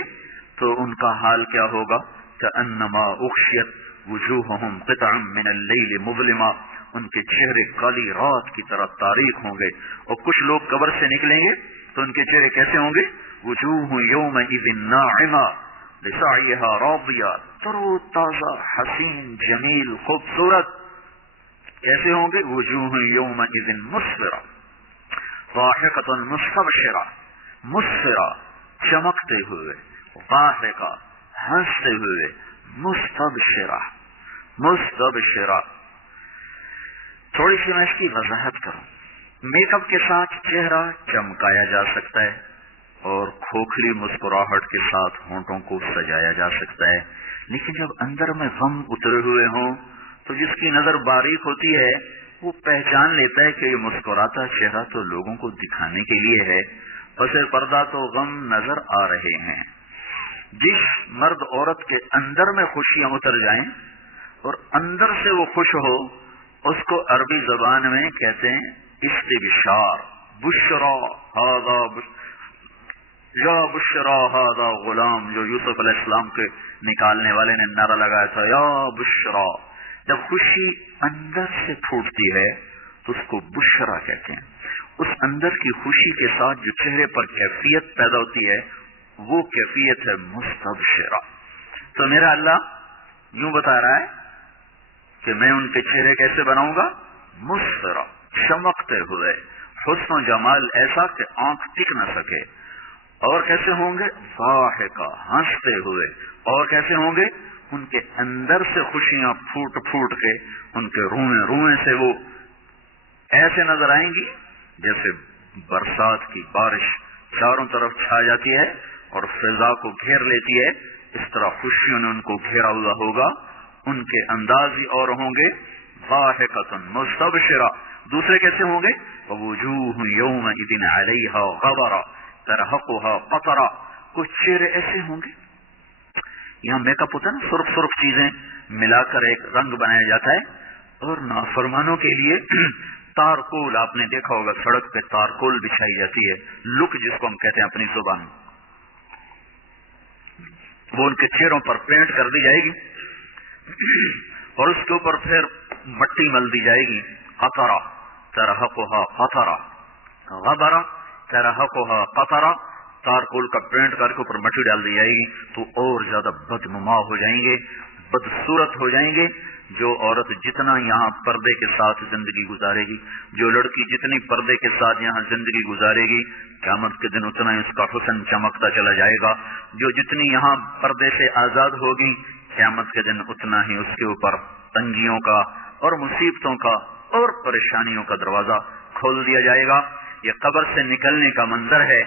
تو ان کا حال کیا ہوگا؟ کأنما اغشیت وجوہہم قطعا من اللیل مظلما, ان کے چہرے کالی رات کی طرح تاریک ہوں گے. اور کچھ لوگ قبر سے نکلیں گے تو ان کے چہرے کیسے ہوں گے؟ وجوہ یومئذ ناعمہ لسعیہا راضیہ, ترو تازہ, حسین, جمیل, خوبصورت. کیسے ہوں گے؟ وجوہ یومئذ مسفرہ ضاحکۃ مستبشرہ, مسفرہ چمکتے ہوئے, ضاحکہ ہنستے ہوئے, مستبشرہ, مستبشرہ. تھوڑی سی میں اس کی وضاحت کروں. میک اپ کے ساتھ چہرہ چمکایا جا سکتا ہے اور کھوکھلی مسکراہٹ کے ساتھ ہونٹوں کو سجایا جا سکتا ہے, لیکن جب اندر میں غم اترے ہوئے ہوں تو جس کی نظر باریک ہوتی ہے وہ پہچان لیتا ہے کہ یہ مسکراتا چہرہ تو لوگوں کو دکھانے کے لیے ہے, پس پردہ تو غم نظر آ رہے ہیں. جس مرد عورت کے اندر میں خوشیاں اتر جائیں اور اندر سے وہ خوش ہو, اس کو عربی زبان میں کہتے ہیں استبشار. بشرا ھذا یا بشرا ھذا غلام, جو یوسف علیہ السلام کے نکالنے والے نے نعرہ لگایا تھا, یا بشرا. جب خوشی اندر سے پھوٹتی ہے تو اس کو بشرا کہتے ہیں. اس اندر کی خوشی کے ساتھ جو چہرے پر کیفیت پیدا ہوتی ہے وہ کیفیت ہے مستبشرہ. تو میرا اللہ یوں بتا رہا ہے کہ میں ان کے چہرے کیسے بناؤں گا؟ مسفرہ, چمکتے ہوئے, حسن و جمال ایسا کہ آنکھ ٹک نہ سکے. اور کیسے ہوں گے؟ ضاحکہ, ہنستے ہوئے. اور کیسے ہوں گے؟ ان کے اندر سے خوشیاں پھوٹ پھوٹ کے ان کے روئیں روئیں سے وہ ایسے نظر آئیں گی جیسے برسات کی بارش چاروں طرف چھا جاتی ہے اور فضا کو گھیر لیتی ہے. اس طرح خوشیوں نے ان کو گھیرا ہوا ہوگا. ان کے انداز ہی اور ہوں گے ضاحکۃ مستبشرہ. دوسرے کیسے ہوں گے؟ وجوہ یومئذ علیہا غبرہ ترہقھا قطرہ. کچھ چہرے ایسے ہوں گے, یہاں میک اپ ہوتا ہے نا, سرخ سرخ چیزیں ملا کر ایک رنگ بنایا جاتا ہے. اور نافرمانوں کے لیے تارکول, آپ نے دیکھا ہوگا سڑک پہ تارکول بچھائی جاتی ہے, لک جس کو ہم کہتے ہیں اپنی زبان, وہ ان کے چہروں پر پینٹ کر دی جائے گی اور اس کے اوپر پھر مٹی مل دی جائے گی. قطرہ ترہقھا قطرہ, غبرہ ترہقھا قطرہ. تارکول کا پینٹ کر کے اوپر مٹی ڈال دی جائے گی تو اور زیادہ بدنما ہو جائیں گے, بدصورت ہو جائیں گے. جو عورت جتنا یہاں پردے کے ساتھ زندگی گزارے گی, جو لڑکی جتنی پردے کے ساتھ یہاں زندگی گزارے گی, قیامت کے دن اتنا ہی اس کا حسن چمکتا چلا جائے گا. جو جتنی یہاں پردے سے آزاد ہوگی, قیامت کے دن اتنا ہی اس کے اوپر تنگیوں کا اور مصیبتوں کا اور پریشانیوں کا دروازہ کھول دیا جائے گا. یہ قبر سے نکلنے کا منظر ہے.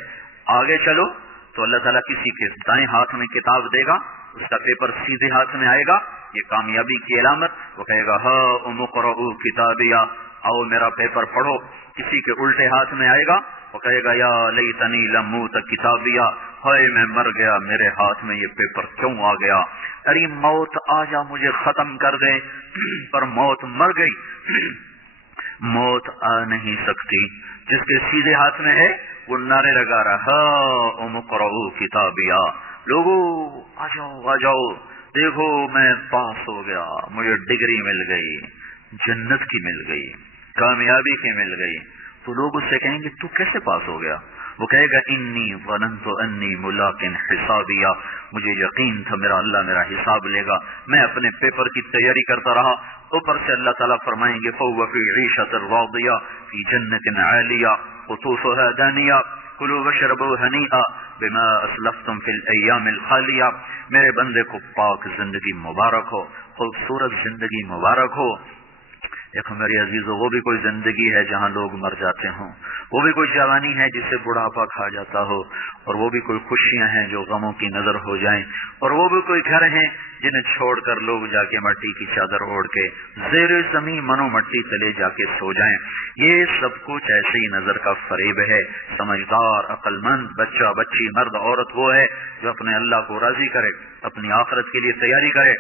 آگے چلو تو اللہ تعالیٰ کسی کے دائیں ہاتھ میں کتاب دے گا, اس کا پیپر سیدھے ہاتھ میں آئے گا, یہ کامیابی کی علامت. وہ کہے گا ہاں اقرؤوا کتابیا, آؤ میرا پیپر پڑھو. کسی کے الٹے ہاتھ میں آئے گا, وہ کہے گا یا لیتنی لم اوت کتابیا, ہائے میں مر گیا, میرے ہاتھ میں یہ پیپر کیوں آ گیا. ارے موت آ جا مجھے ختم کر دے, پر موت مر گئی. موت آ نہیں سکتی. جس کے سیدھے ہاتھ میں ہے وہ نعرے لگا رہا ہاں اقرؤوا کتابیا, لوگوں آ جاؤ آ جاؤ, دیکھو میں پاس ہو گیا, مجھے ڈگری مل گئی, جنت کی مل گئی, کامیابی کی مل گئی. تو لوگ اس سے کہیں گے تو کیسے پاس ہو گیا؟ وہ کہے گا انی ظننت انی ملاق حسابیا, مجھے یقین تھا میرا اللہ میرا حساب لے گا, میں اپنے پیپر کی تیاری کرتا رہا. اوپر سے اللہ تعالیٰ فرمائیں گے فَهُوَ فِي عِيشَةٍ رَاضِيَةٍ فِي جَنَّةٍ عَالِيَةٍ قُطُوفُهَا دَانِيَةٌ كُلُوا وَاشْرَبُوا هَنِيئًا بِمَا أَسْلَفْتُمْ فِي الْأَيَّامِ الْخَالِيَةِ. میرے بندے کو پاک زندگی مبارک ہو, خوبصورت زندگی مبارک ہو. دیکھو میری عزیزو, وہ بھی کوئی زندگی ہے جہاں لوگ مر جاتے ہوں, وہ بھی کوئی جوانی ہے جسے بڑھاپا کھا جاتا ہو, اور وہ بھی کوئی خوشیاں ہیں جو غموں کی نظر ہو جائیں, اور وہ بھی کوئی گھر ہیں جنہیں چھوڑ کر لوگ جا کے مٹی کی چادر اوڑھ کے زیر زمین منو مٹی تلے جا کے سو جائیں. یہ سب کچھ ایسے ہی نظر کا فریب ہے. سمجھدار عقل مند بچہ بچی مرد عورت وہ ہے جو اپنے اللہ کو راضی کرے, اپنی آخرت کے لیے تیاری کرے.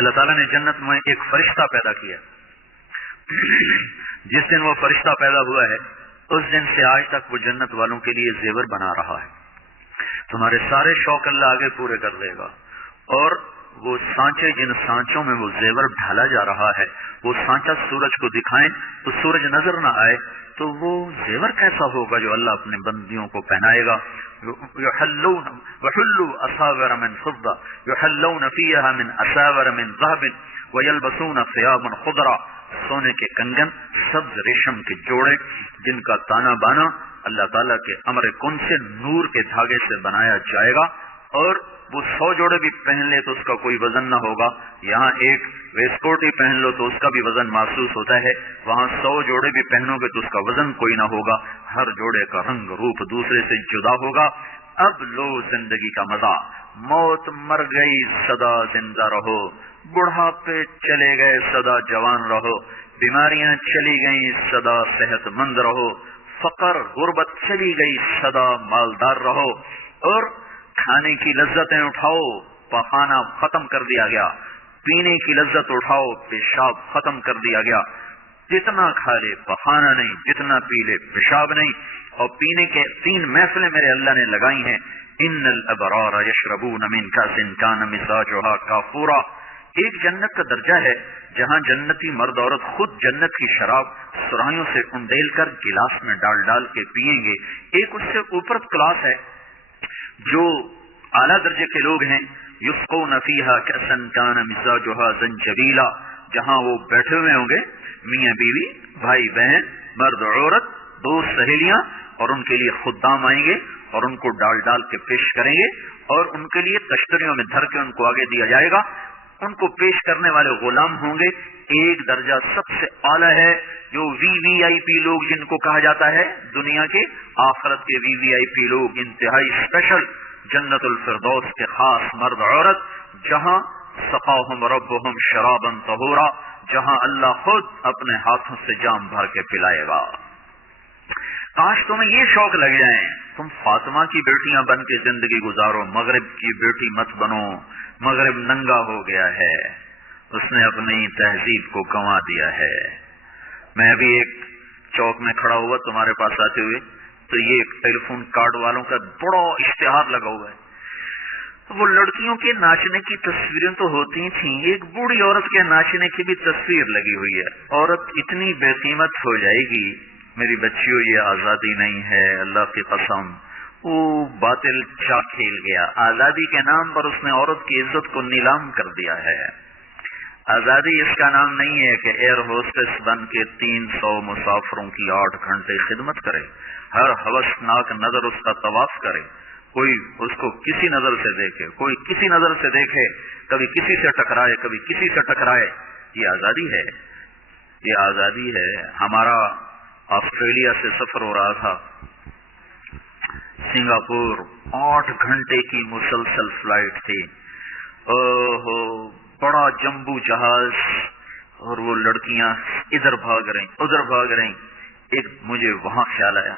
اللہ تعالیٰ نے جنت میں ایک فرشتہ پیدا کیا. جس دن وہ فرشتہ پیدا ہوا ہے اس دن سے آج تک وہ جنت والوں کے لیے زیور بنا رہا ہے. تمہارے سارے شوق اللہ آگے پورے کر دے گا. اور وہ سانچے جن سانچوں میں وہ زیور ڈھالا جا رہا ہے, وہ سانچا سورج کو دکھائیں تو سورج نظر نہ آئے, تو وہ زیور کیسا ہوگا جو اللہ اپنے بندیوں کو پہنائے گا. وحلوا اساور من فضة يحلون فيها من اساور من ذهب ويلبسون ثيابا خضرا. سونے کے کنگن, سبز ریشم کے جوڑے جن کا تانا بانا اللہ تعالیٰ کے امر کن سے نور کے دھاگے سے بنایا جائے گا. اور وہ 100 جوڑے بھی پہن لے تو اس کا کوئی وزن نہ ہوگا. یہاں ایک ویسٹ کوٹ ہی پہن لو تو اس کا بھی وزن محسوس ہوتا ہے, وہاں 100 جوڑے بھی پہنو گے تو اس کا وزن کوئی نہ ہوگا. ہر جوڑے کا رنگ روپ دوسرے سے جدا ہوگا. اب لو زندگی کا مزہ. موت مر گئی سدا زندہ رہو, بڑھاپے چلے گئے سدا جوان رہو, بیماریاں چلی گئیں سدا صحت مند رہو, فقر غربت چلی گئی سدا مالدار رہو. اور کھانے کی لذتیں اٹھاؤ, پخانا ختم کر دیا گیا. پینے کی لذت اٹھاؤ, پیشاب ختم کر دیا گیا. جتنا کھا لے پخانا نہیں, جتنا پی لے پیشاب نہیں. اور پینے کے 3 محفلیں میرے اللہ نے لگائی ہیں. ان الابرار یشربون من کاس کان مزاجها کافورا. ایک جنت کا درجہ ہے جہاں جنتی مرد عورت خود جنت کی شراب سرائیوں سے انڈیل کر گلاس میں ڈال ڈال کے پیئیں گے. ایک اس سے اوپر کلاس ہے جو اعلیٰ درجے کے لوگ ہیں. یسقون فیہا کأسا کان مزاجها زنجبیلا. جہاں وہ بیٹھے ہوئے ہوں گے میاں بیوی, بھائی بہن, مرد عورت, 2 سہیلیاں, اور ان کے لیے خدام آئیں گے اور ان کو ڈال ڈال کے پیش کریں گے, اور ان کے لیے کشتریوں میں دھر کے ان کو آگے دیا جائے گا. ان کو پیش کرنے والے غلام ہوں گے. ایک درجہ سب سے اعلیٰ ہے جو VVIP لوگ جن کو کہا جاتا ہے دنیا کے, آخرت کے VVIP لوگ, انتہائی اسپیشل, جنت الفردوس کے خاص مرد عورت, جہاں سقاہم ربہم شرابا طہورا, جہاں اللہ خود اپنے ہاتھوں سے جام بھر کے پلائے گا. کاش تمہیں یہ شوق لگ جائیں, تم فاطمہ کی بیٹیاں بن کے زندگی گزارو, مغرب کی بیٹی مت بنو. مغرب ننگا ہو گیا ہے, اس نے اپنی تہذیب کو گنوا دیا ہے. میں ابھی ایک چوک میں کھڑا ہوا تمہارے پاس آتے ہوئے, تو یہ ٹیلی فون کارڈ والوں کا بڑا اشتہار لگا ہوا ہے. وہ لڑکیوں کے ناچنے کی تصویریں تو ہوتی تھیں, ایک بوڑھی عورت کے ناچنے کی بھی تصویر لگی ہوئی ہے. عورت اتنی بے قیمت ہو جائے گی. میری بچیوں, یہ آزادی نہیں ہے, اللہ کی قسم. وہ باطل چا کھیل گیا. آزادی کے نام پر اس نے عورت کی عزت کو نیلام کر دیا ہے. آزادی اس کا نام نہیں ہے کہ ایئر ہوسٹس بن کے 300 مسافروں کی 8 گھنٹے خدمت کرے, ہر ہوسناک نظر اس کا طواف کرے, کوئی اس کو کسی نظر سے دیکھے, کوئی کسی نظر سے دیکھے, کبھی کسی سے ٹکرائے, کبھی کسی سے ٹکرائے. یہ آزادی ہے. یہ آزادی ہے. ہمارا آسٹریلیا سے سفر ہو رہا تھا، سنگاپور 8 گھنٹے کی مسلسل فلائٹ تھی. بڑا جمبو جہاز، اور وہ لڑکیاں ادھر بھاگ رہی ادھر بھاگ رہی. ایک مجھے وہاں خیال آیا.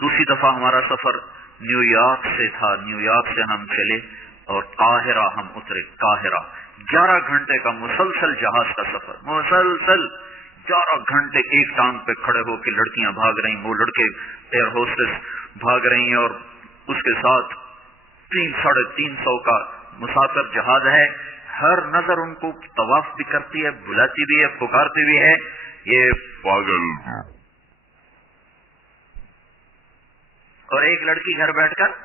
دوسری دفعہ ہمارا سفر نیو یارک سے تھا. نیو یارک سے ہم چلے اور قاہرہ ہم اترے. قاہرہ 11 گھنٹے کا مسلسل جہاز کا سفر، مسلسل 11 گھنٹے ایک ٹانگ پہ کھڑے ہو کے لڑکیاں بھاگ رہی، وہ لڑکے ایئر ہوسٹس بھاگ رہی ہیں، اور اس کے ساتھ 300-350 کا مسافر جہاز ہے. ہر نظر ان کو طواف بھی کرتی ہے، بلاتی بھی ہے، پکارتی بھی ہے، یہ پاگل. اور ایک لڑکی گھر بیٹھ کر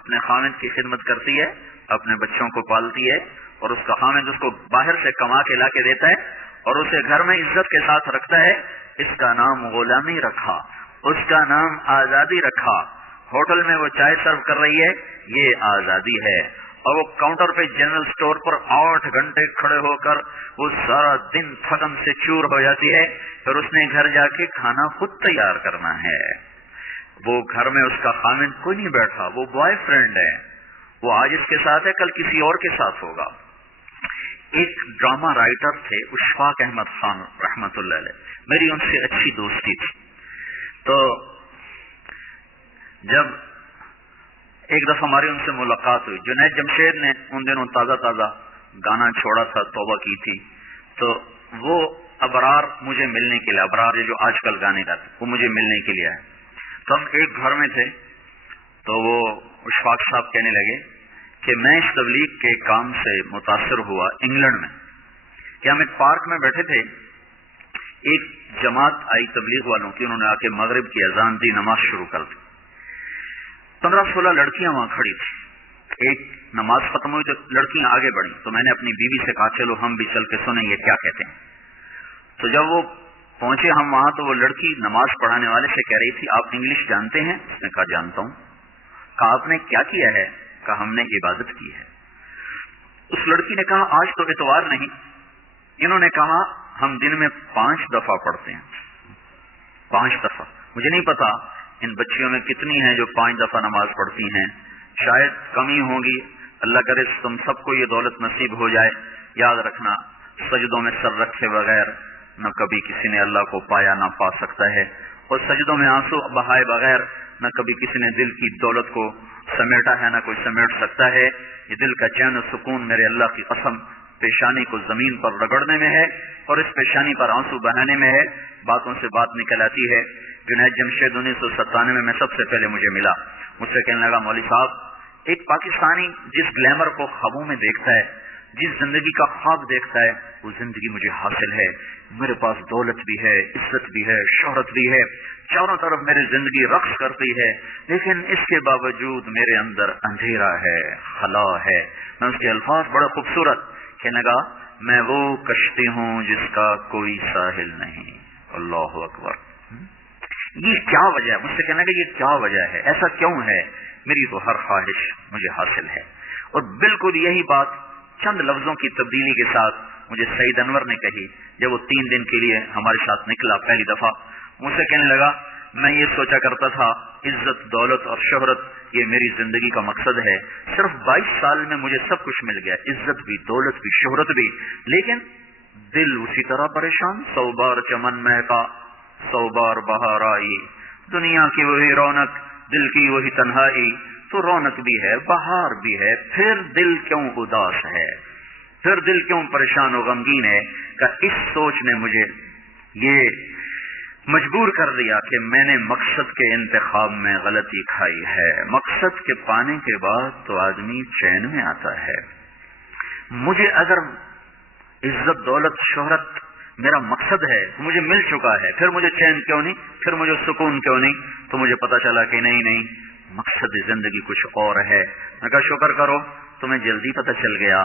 اپنے خامد کی خدمت کرتی ہے، اپنے بچوں کو پالتی ہے، اور اس کا خامد اس کو باہر سے کما کے لا کے دیتا ہے اور اسے گھر میں عزت کے ساتھ رکھتا ہے. اس کا نام غلامی رکھا، اس کا نام آزادی رکھا. ہوٹل میں وہ چائے سرو کر رہی ہے، یہ آزادی ہے. اور وہ کاؤنٹر پہ جنرل سٹور پر 8 گھنٹے کھڑے ہو کر وہ سارا دن تھکن سے چور ہو جاتی ہے. پھر اس نے گھر جا کے کھانا خود تیار کرنا ہے. وہ گھر میں اس کا خامد کوئی نہیں بیٹھا، وہ بوائے فرینڈ ہے، وہ آج اس کے ساتھ ہے، کل کسی اور کے ساتھ ہوگا. ایک ڈرامہ رائٹر تھے اشفاق احمد خان رحمت اللہ علیہ، میری ان سے اچھی دوستی تھی. تو جب ایک دفعہ ہماری ان سے ملاقات ہوئی، جنید جمشید نے ان دنوں تازہ تازہ گانا چھوڑا تھا، توبہ کی تھی، تو وہ ابرار مجھے ملنے کے لیے، ابرار جو آج کل گانے گاتے وہ مجھے ملنے کے لیے آئے. تو ہم ایک گھر میں تھے، تو وہ اشفاق صاحب کہنے لگے کہ میں اس تبلیغ کے کام سے متاثر ہوا انگلینڈ میں کہ ہم ایک پارک میں بیٹھے تھے، ایک جماعت آئی تبلیغ والوں کی، انہوں نے آ کے مغرب کی اذان دی، نماز شروع کر دی. 15-16 لڑکیاں وہاں کھڑی تھی. ایک نماز ختم ہوئی تو لڑکیاں آگے بڑھی، تو میں نے اپنی بیوی سے کہا چلو ہم بھی چل کے سنیں یہ کیا کہتے ہیں. تو جب وہ پہنچے ہم وہاں، تو وہ لڑکی نماز پڑھانے والے سے کہہ رہی تھی آپ انگلش جانتے ہیں؟ اس نے کہا جانتا ہوں. کہا آپ نے کیا کیا ہے؟ کہا ہم نے عبادت کی ہے. اس لڑکی نے کہا آج تو اتوار نہیں. انہوں نے کہا ہم دن میں 5 دفعہ پڑھتے ہیں. 5 دفعہ. مجھے نہیں پتا ان بچیوں میں کتنی ہیں جو 5 دفعہ نماز پڑھتی ہیں، شاید کمی ہوں گی. اللہ کرے تم سب کو یہ دولت نصیب ہو جائے. یاد رکھنا سجدوں میں سر رکھے بغیر نہ کبھی کسی نے اللہ کو پایا نہ پا سکتا ہے، اور سجدوں میں آنسو بہائے بغیر نہ کبھی کسی نے دل کی دولت کو سمیٹا ہے نہ کوئی سمیٹ سکتا ہے. یہ دل کا چین و سکون میرے اللہ کی قسم پیشانی کو زمین پر رگڑنے میں ہے اور اس پیشانی پر آنسو بہانے میں ہے. باتوں سے بات نکل آتی ہے. جنید جمشید 1997 میں سب سے پہلے مجھے ملا، مجھ سے کہنے لگا مولوی صاحب ایک پاکستانی جس گلیمر کو خوابوں میں دیکھتا ہے، جس زندگی کا خواب دیکھتا ہے، وہ زندگی مجھے حاصل ہے. میرے پاس دولت بھی ہے، عزت بھی ہے، شہرت بھی ہے، چاروں طرف میری زندگی رقص کرتی ہے، لیکن اس کے باوجود میرے اندر اندھیرا ہے، خلا ہے. میں اس کے الفاظ بڑا خوبصورت کہنے لگا میں وہ کشتی ہوں جس کا کوئی ساحل نہیں. اللہ اکبر. یہ کیا وجہ ہے؟ مجھ سے کہنے لگا یہ کیا وجہ ہے، ایسا کیوں ہے؟ میری تو ہر خواہش مجھے حاصل ہے. اور بالکل یہی بات چند لفظوں کی تبدیلی کے ساتھ مجھے سعید انور نے کہی جب وہ 3 دن کے لیے ہمارے ساتھ نکلا پہلی دفعہ. مجھ سے کہنے لگا میں یہ سوچا کرتا تھا عزت دولت اور شہرت یہ میری زندگی کا مقصد ہے. صرف 22 سال میں مجھے سب کچھ مل گیا، عزت بھی، دولت بھی، شہرت بھی، لیکن دل اسی طرح پریشان. 100 بار چمن مہکا 100 بار بہار آئی، دنیا کی وہی رونق دل کی وہی تنہائی. تو رونق بھی ہے، بہار بھی ہے، پھر دل کیوں اداس ہے، پھر دل کیوں پریشان و غمگین ہے؟ کہ اس سوچ نے مجھے یہ مجبور کر دیا کہ میں نے مقصد کے انتخاب میں غلطی کھائی ہے. مقصد کے پانے کے بعد تو آدمی چین میں آتا ہے. مجھے اگر عزت دولت شہرت میرا مقصد ہے تو مجھے مل چکا ہے، پھر مجھے چین کیوں نہیں، پھر مجھے سکون کیوں نہیں؟ تو مجھے پتا چلا کہ نہیں مقصد زندگی کچھ اور ہے. میں کہا شکر کرو تمہیں جلدی پتہ چل گیا.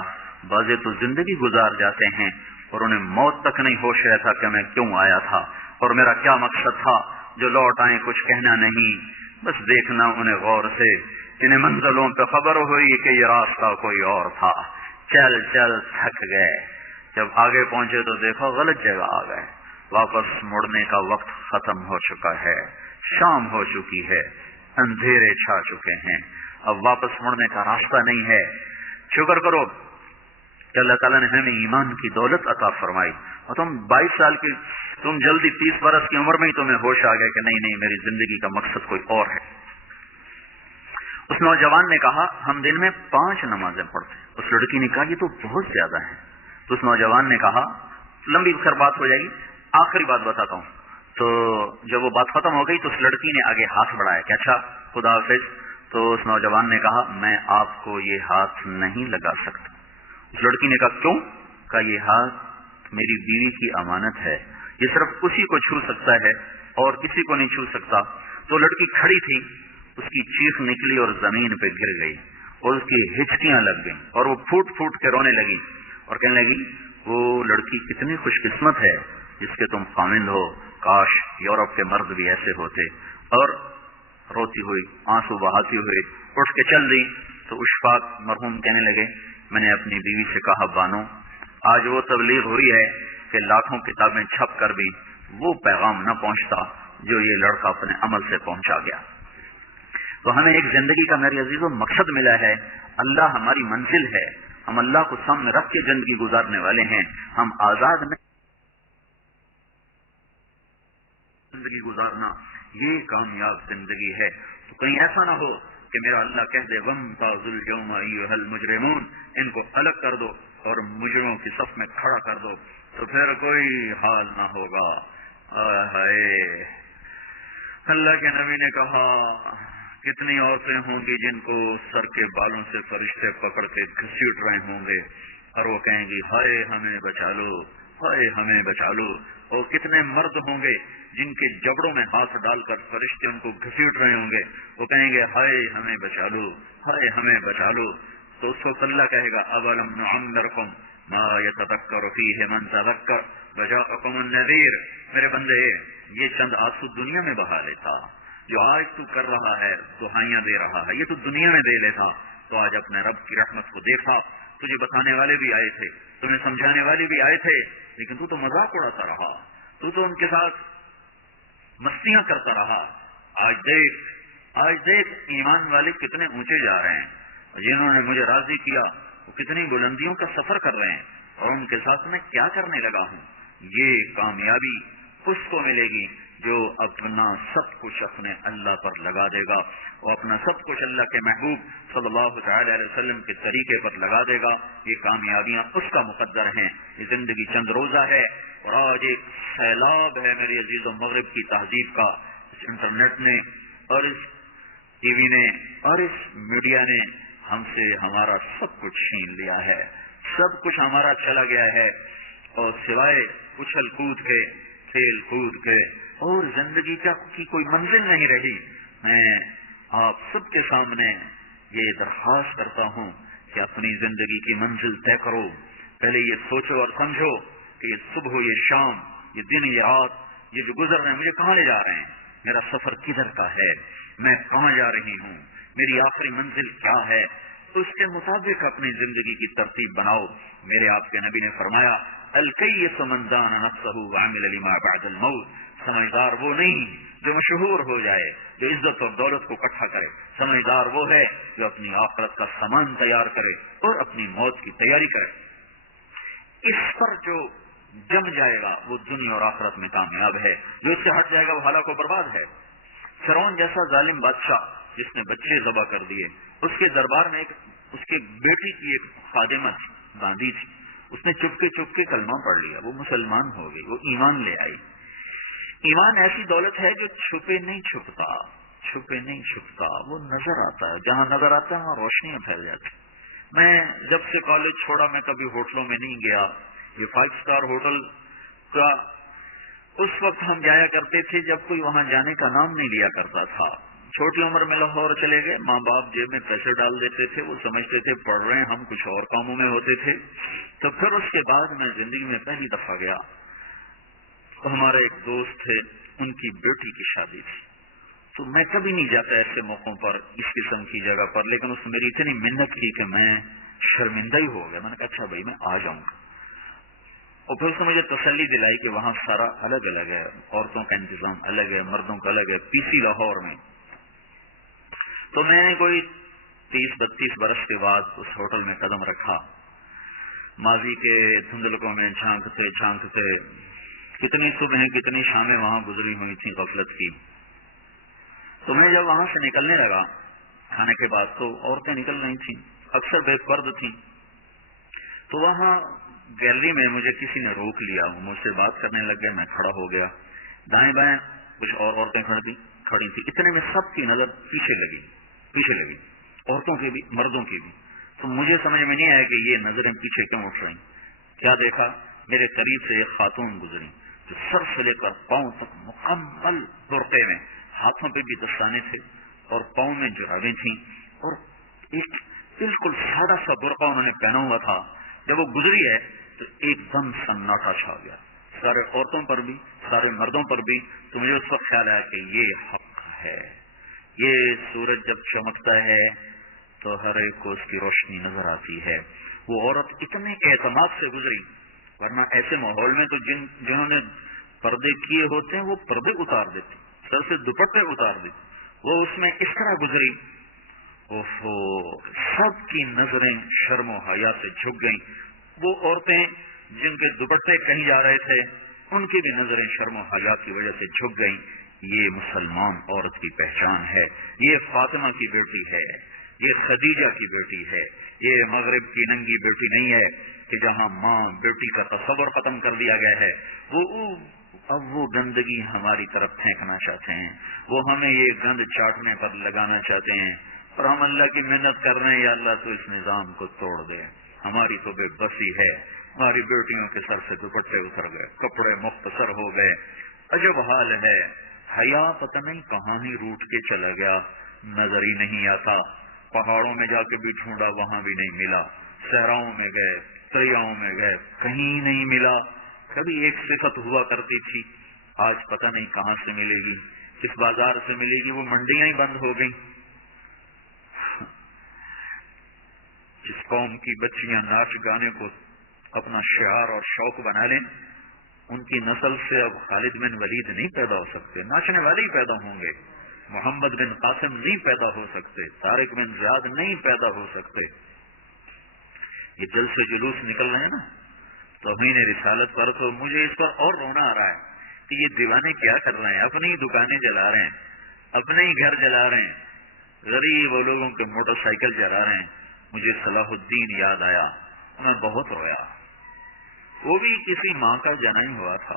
بعضے تو زندگی گزار جاتے ہیں اور انہیں موت تک نہیں ہوش رہتا کہ میں کیوں آیا تھا اور میرا کیا مقصد تھا. جو لوٹ آئے کچھ کہنا نہیں، بس دیکھنا انہیں غور سے. انہیں منزلوں پہ خبر ہوئی کہ یہ راستہ کوئی اور تھا، چل چل تھک گئے. جب آگے پہنچے تو دیکھو غلط جگہ آ گئے. واپس مڑنے کا وقت ختم ہو چکا ہے، شام ہو چکی ہے، اندھیرے چھا چکے ہیں، اب واپس مڑنے کا راستہ نہیں ہے۔ شکر کرو کہ اللہ تعالیٰ نے ہمیں ایمان کی دولت عطا فرمائی، اور تم 22 سال کی، تم جلدی 30 برس کی عمر میں ہی تمہیں ہوش آ گیا کہ نہیں میری زندگی کا مقصد کوئی اور ہے۔ اس نوجوان نے کہا ہم دن میں 5 نمازیں پڑھتے ہیں۔ اس لڑکی نے کہا یہ تو بہت زیادہ ہے۔ تو اس نوجوان نے کہا، لمبی خیر بات ہو جائے گی، آخری بات بتاتا ہوں۔ تو جب وہ بات ختم ہو گئی تو اس لڑکی نے آگے ہاتھ بڑھایا کہ اچھا خدا حافظ۔ تو اس نوجوان نے کہا میں آپ کو یہ ہاتھ نہیں لگا سکتا۔ اس لڑکی نے کہا کیوں؟ کہا یہ ہاتھ میری بیوی کی امانت ہے، یہ صرف اسی کو چھو سکتا ہے اور کسی کو نہیں چھو سکتا۔ تو لڑکی کھڑی تھی، اس کی چیخ نکلی اور زمین پہ گر گئی اور اس کی ہچکیاں لگ گئیں اور وہ پھوٹ پھوٹ کے رونے لگی اور کہنے لگی وہ لڑکی کتنی خوش قسمت ہے جس کے تم خامند ہو، کاش یورپ کے مرد بھی ایسے ہوتے۔ اور روتی ہوئی آنسو بہاتی ہوئی اٹھ کے چل دی۔ تو اشفاق مرحوم کہنے لگے میں نے اپنی بیوی سے کہا بانو آج وہ تبلیغ ہوئی ہے کہ لاکھوں کتابیں چھپ کر بھی وہ پیغام نہ پہنچتا جو یہ لڑکا اپنے عمل سے پہنچا گیا۔ تو ہمیں ایک زندگی کا میرے عزیزوں مقصد ملا ہے، اللہ ہماری منزل ہے، ہم اللہ کو سامنے رکھ کے زندگی گزارنے والے ہیں، ہم آزاد نہیں زندگی گزارنا یہ کامیاب زندگی ہے۔ تو کہیں ایسا نہ ہو کہ میرا اللہ کہہ دے وَامْتَازُوا الْيَوْمَ أَيُّهَا الْمُجْرِمُونَ، ان کو الگ کر دو اور مجرموں کی صف میں کھڑا کر دو، تو پھر کوئی حال نہ ہوگا۔ ہائے اللہ کے نبی نے کہا کتنی عورتیں ہوں گی جن کو سر کے بالوں سے فرشتے پکڑ کے گھسیٹ رہے ہوں گے اور وہ کہیں گی ہائے ہمیں بچا لو، ہائے ہمیں بچا لو۔ اور کتنے مرد ہوں گے جن کے جبڑوں میں ہاتھ ڈال کر فرشتے ان کو گھسیٹ رہے ہوں گے، وہ کہیں گے ہائے ہمیں بچا لو، ہائے ہمیں بچا لو۔ تو اس وقت اللہ کہے گا اولم نعمرکم ما یتذکر فیہ من تذکر وجاءکم النذیر، میرے بندے یہ چند آنسو دنیا میں بہا لیتا، جو آج تو کر رہا ہے دہائیاں دے رہا ہے یہ تو دنیا میں دے لیتا، تو آج اپنے رب کی رحمت کو دیکھا، تجھے بتانے والے بھی آئے تھے، تمہیں سمجھانے والے بھی آئے تھے، لیکن تو مذاق اڑاتا رہا، تو ان کے ساتھ مستیاں کرتا رہا۔ آج دیکھ ایمان والے کتنے اونچے جا رہے ہیں، جنہوں نے مجھے راضی کیا وہ کتنی بلندیوں کا سفر کر رہے ہیں، اور ان کے ساتھ میں کیا کرنے لگا ہوں۔ یہ کامیابی اس کو ملے گی جو اپنا سب کچھ اپنے اللہ پر لگا دے گا، وہ اپنا سب کچھ اللہ کے محبوب صلی اللہ تعالی علیہ وسلم کے طریقے پر لگا دے گا۔ یہ کامیابیاں اس کا مقدر ہیں۔ یہ زندگی چند روزہ ہے اور آج ایک سیلاب ہے میری عزیز و مغرب کی تہذیب کا، اس انٹرنیٹ نے اور اس ٹی وی نے اور اس میڈیا نے ہم سے ہمارا سب کچھ چھین لیا ہے، سب کچھ ہمارا چلا گیا ہے، اور سوائے اچھل کود کے، کھیل کود کے اور زندگی کی کوئی منزل نہیں رہی۔ میں آپ سب کے سامنے یہ درخواست کرتا ہوں کہ اپنی زندگی کی منزل طے کرو، پہلے یہ سوچو اور سمجھو کہ یہ صبح، یہ شام، یہ دن، یہ رات، یہ جو گزر رہے ہیں مجھے کہاں لے جا رہے ہیں، میرا سفر کدھر کا ہے، میں کہاں جا رہی ہوں، میری آخری منزل کیا ہے، اس کے مطابق اپنی زندگی کی ترتیب بناؤ۔ میرے آپ کے نبی نے فرمایا الکیس من دان نفسہ وعمل لما بعد الموت، سمجھدار وہ نہیں جو مشہور ہو جائے، جو عزت اور دولت کو اکٹھا کرے، سمجھدار وہ ہے جو اپنی آخرت کا سامان تیار کرے اور اپنی موت کی تیاری کرے۔ اس پر جو جم جائے گا وہ دنیا اور آخرت میں کامیاب ہے، جو اس سے ہٹ جائے گا وہ ہلاک و برباد ہے۔ فرعون جیسا ظالم بادشاہ جس نے بچے ذبح کر دیے، اس کے دربار میں اس کے بیٹی کی ایک خادمہ تھی، باندھی تھی، اس نے چپ کے کلمہ پڑھ لیا، وہ مسلمان ہو گئی، وہ ایمان لے آئی۔ ایمان ایسی دولت ہے جو چھپے نہیں چھپتا، وہ نظر آتا ہے، جہاں نظر آتا ہے وہاں روشنیاں پھیل جاتی۔ میں جب سے کالج چھوڑا میں کبھی ہوٹلوں میں نہیں گیا، یہ 5 اسٹار ہوٹل کا اس وقت ہم جایا کرتے تھے جب کوئی وہاں جانے کا نام نہیں لیا کرتا تھا۔ چھوٹی عمر میں لاہور چلے گئے، ماں باپ جیب میں پیسے ڈال دیتے تھے، وہ سمجھتے تھے پڑھ رہے ہیں، ہم کچھ اور کاموں میں ہوتے تھے۔ تو پھر اس کے بعد میں زندگی میں پہلی دفعہ گیا تو ہمارے ایک دوست تھے، ان کی بیٹی کی شادی تھی، تو میں کبھی نہیں جاتا ایسے موقعوں پر اس قسم کی جگہ پر، لیکن اس نے میری اتنی منت کی کہ میں شرمندہ ہی ہو گیا۔ میں نے کہا اچھا بھائی میں آ جاؤں گا، اور پھر اس نے مجھے تسلی دلائی کہ وہاں سارا الگ الگ ہے، عورتوں کا انتظام الگ ہے، مردوں کا الگ ہے، PC لاہور میں۔ تو میں نے کوئی 30-32 برس کے بعد اس ہوٹل میں قدم رکھا، ماضی کے دھندلکوں میں جھانکتے جھانکتے کتنی صبح کتنی شامیں وہاں گزری ہوئی تھیں غفلت کی۔ تو میں جب وہاں سے نکلنے لگا کھانے کے بعد تو عورتیں نکل رہی تھیں، اکثر بے پرد تھیں۔ تو وہاں گیلری میں مجھے کسی نے روک لیا، مجھ سے بات کرنے لگ گئے، میں کھڑا ہو گیا، دائیں بائیں کچھ اور عورتیں کھڑی تھیں، اتنے میں سب کی نظر پیچھے لگی، عورتوں کی بھی مردوں کی بھی۔ تو مجھے سمجھ میں نہیں آیا کہ یہ نظریں پیچھے کیوں اٹھ رہی۔ کیا دیکھا، میرے قریب سے ایک خاتون گزری جو سر سے لے کر پاؤں تک مکمل برقعے میں، ہاتھوں پہ بھی دستانے تھے اور پاؤں میں جرابیں تھیں، اور ایک بالکل سادہ سا برقع انہوں نے پہنا ہوا تھا۔ جب وہ گزری ہے تو ایک دم سناٹا چھا گیا، سارے عورتوں پر بھی سارے مردوں پر بھی۔ تو مجھے اس وقت خیال آیا کہ یہ حق ہے، یہ سورج جب چمکتا ہے تو ہر ایک کو اس کی روشنی نظر آتی ہے۔ وہ عورت اتنے اعتماد سے گزری، ورنہ ایسے ماحول میں تو جنہوں نے پردے کیے ہوتے ہیں وہ پردے اتار دیتے، سر سے دوپٹے اتار دیتے، وہ اس میں اس طرح گزری، اوہو، سب کی نظریں شرم و حیا سے جھک گئیں۔ وہ عورتیں جن کے دوپٹے کہیں جا رہے تھے ان کی بھی نظریں شرم و حیا کی وجہ سے جھک گئیں۔ یہ مسلمان عورت کی پہچان ہے، یہ فاطمہ کی بیٹی ہے، یہ خدیجہ کی بیٹی ہے، یہ مغرب کی ننگی بیٹی نہیں ہے کہ جہاں ماں بیٹی کا تصور ختم کر دیا گیا ہے۔ اب وہ گندگی ہماری طرف پھینکنا چاہتے ہیں، وہ ہمیں یہ گند چاٹنے پر لگانا چاہتے ہیں، اور ہم اللہ کی محنت کر رہے ہیں، یا اللہ تو اس نظام کو توڑ دے۔ ہماری تو بے بسی ہے، ہماری بیٹیوں کے سر سے دوپٹے اتر گئے، کپڑے مختصر ہو گئے، عجب حال ہے۔ حیا پتہ نہیں کہاں ہی روٹ کے چلا گیا، نظر ہی نہیں آتا۔ پہاڑوں میں جا کے بھی ڈھونڈا، وہاں بھی نہیں ملا، صحراؤں میں گئے، دریاؤں میں گئے، کہیں نہیں ملا۔ کبھی ایک صفت ہوا کرتی تھی، آج پتہ نہیں کہاں سے ملے گی، کس بازار سے ملے گی، وہ منڈیاں ہی بند ہو گئیں۔ جس قوم کی بچیاں ناچ گانے کو اپنا شعار اور شوق بنا لیں، ان کی نسل سے اب خالد بن ولید نہیں پیدا ہو سکتے، ناچنے والے ہی پیدا ہوں گے، محمد بن قاسم نہیں پیدا ہو سکتے، طارق بن زیاد نہیں پیدا ہو سکتے۔ یہ جلسے جلوس نکل رہے ہیں نا توہین رسالت پر، تو مجھے اس پر اور رونا آ رہا ہے کہ یہ دیوانے کیا کر رہے ہیں، اپنی ہی دکانیں جلا رہے ہیں، اپنے ہی گھر جلا رہے ہیں، غریب وہ لوگوں کے موٹر سائیکل جلا رہے ہیں۔ مجھے صلاح الدین یاد آیا، میں بہت رویا، وہ بھی کسی ماں کا جنم ہوا تھا۔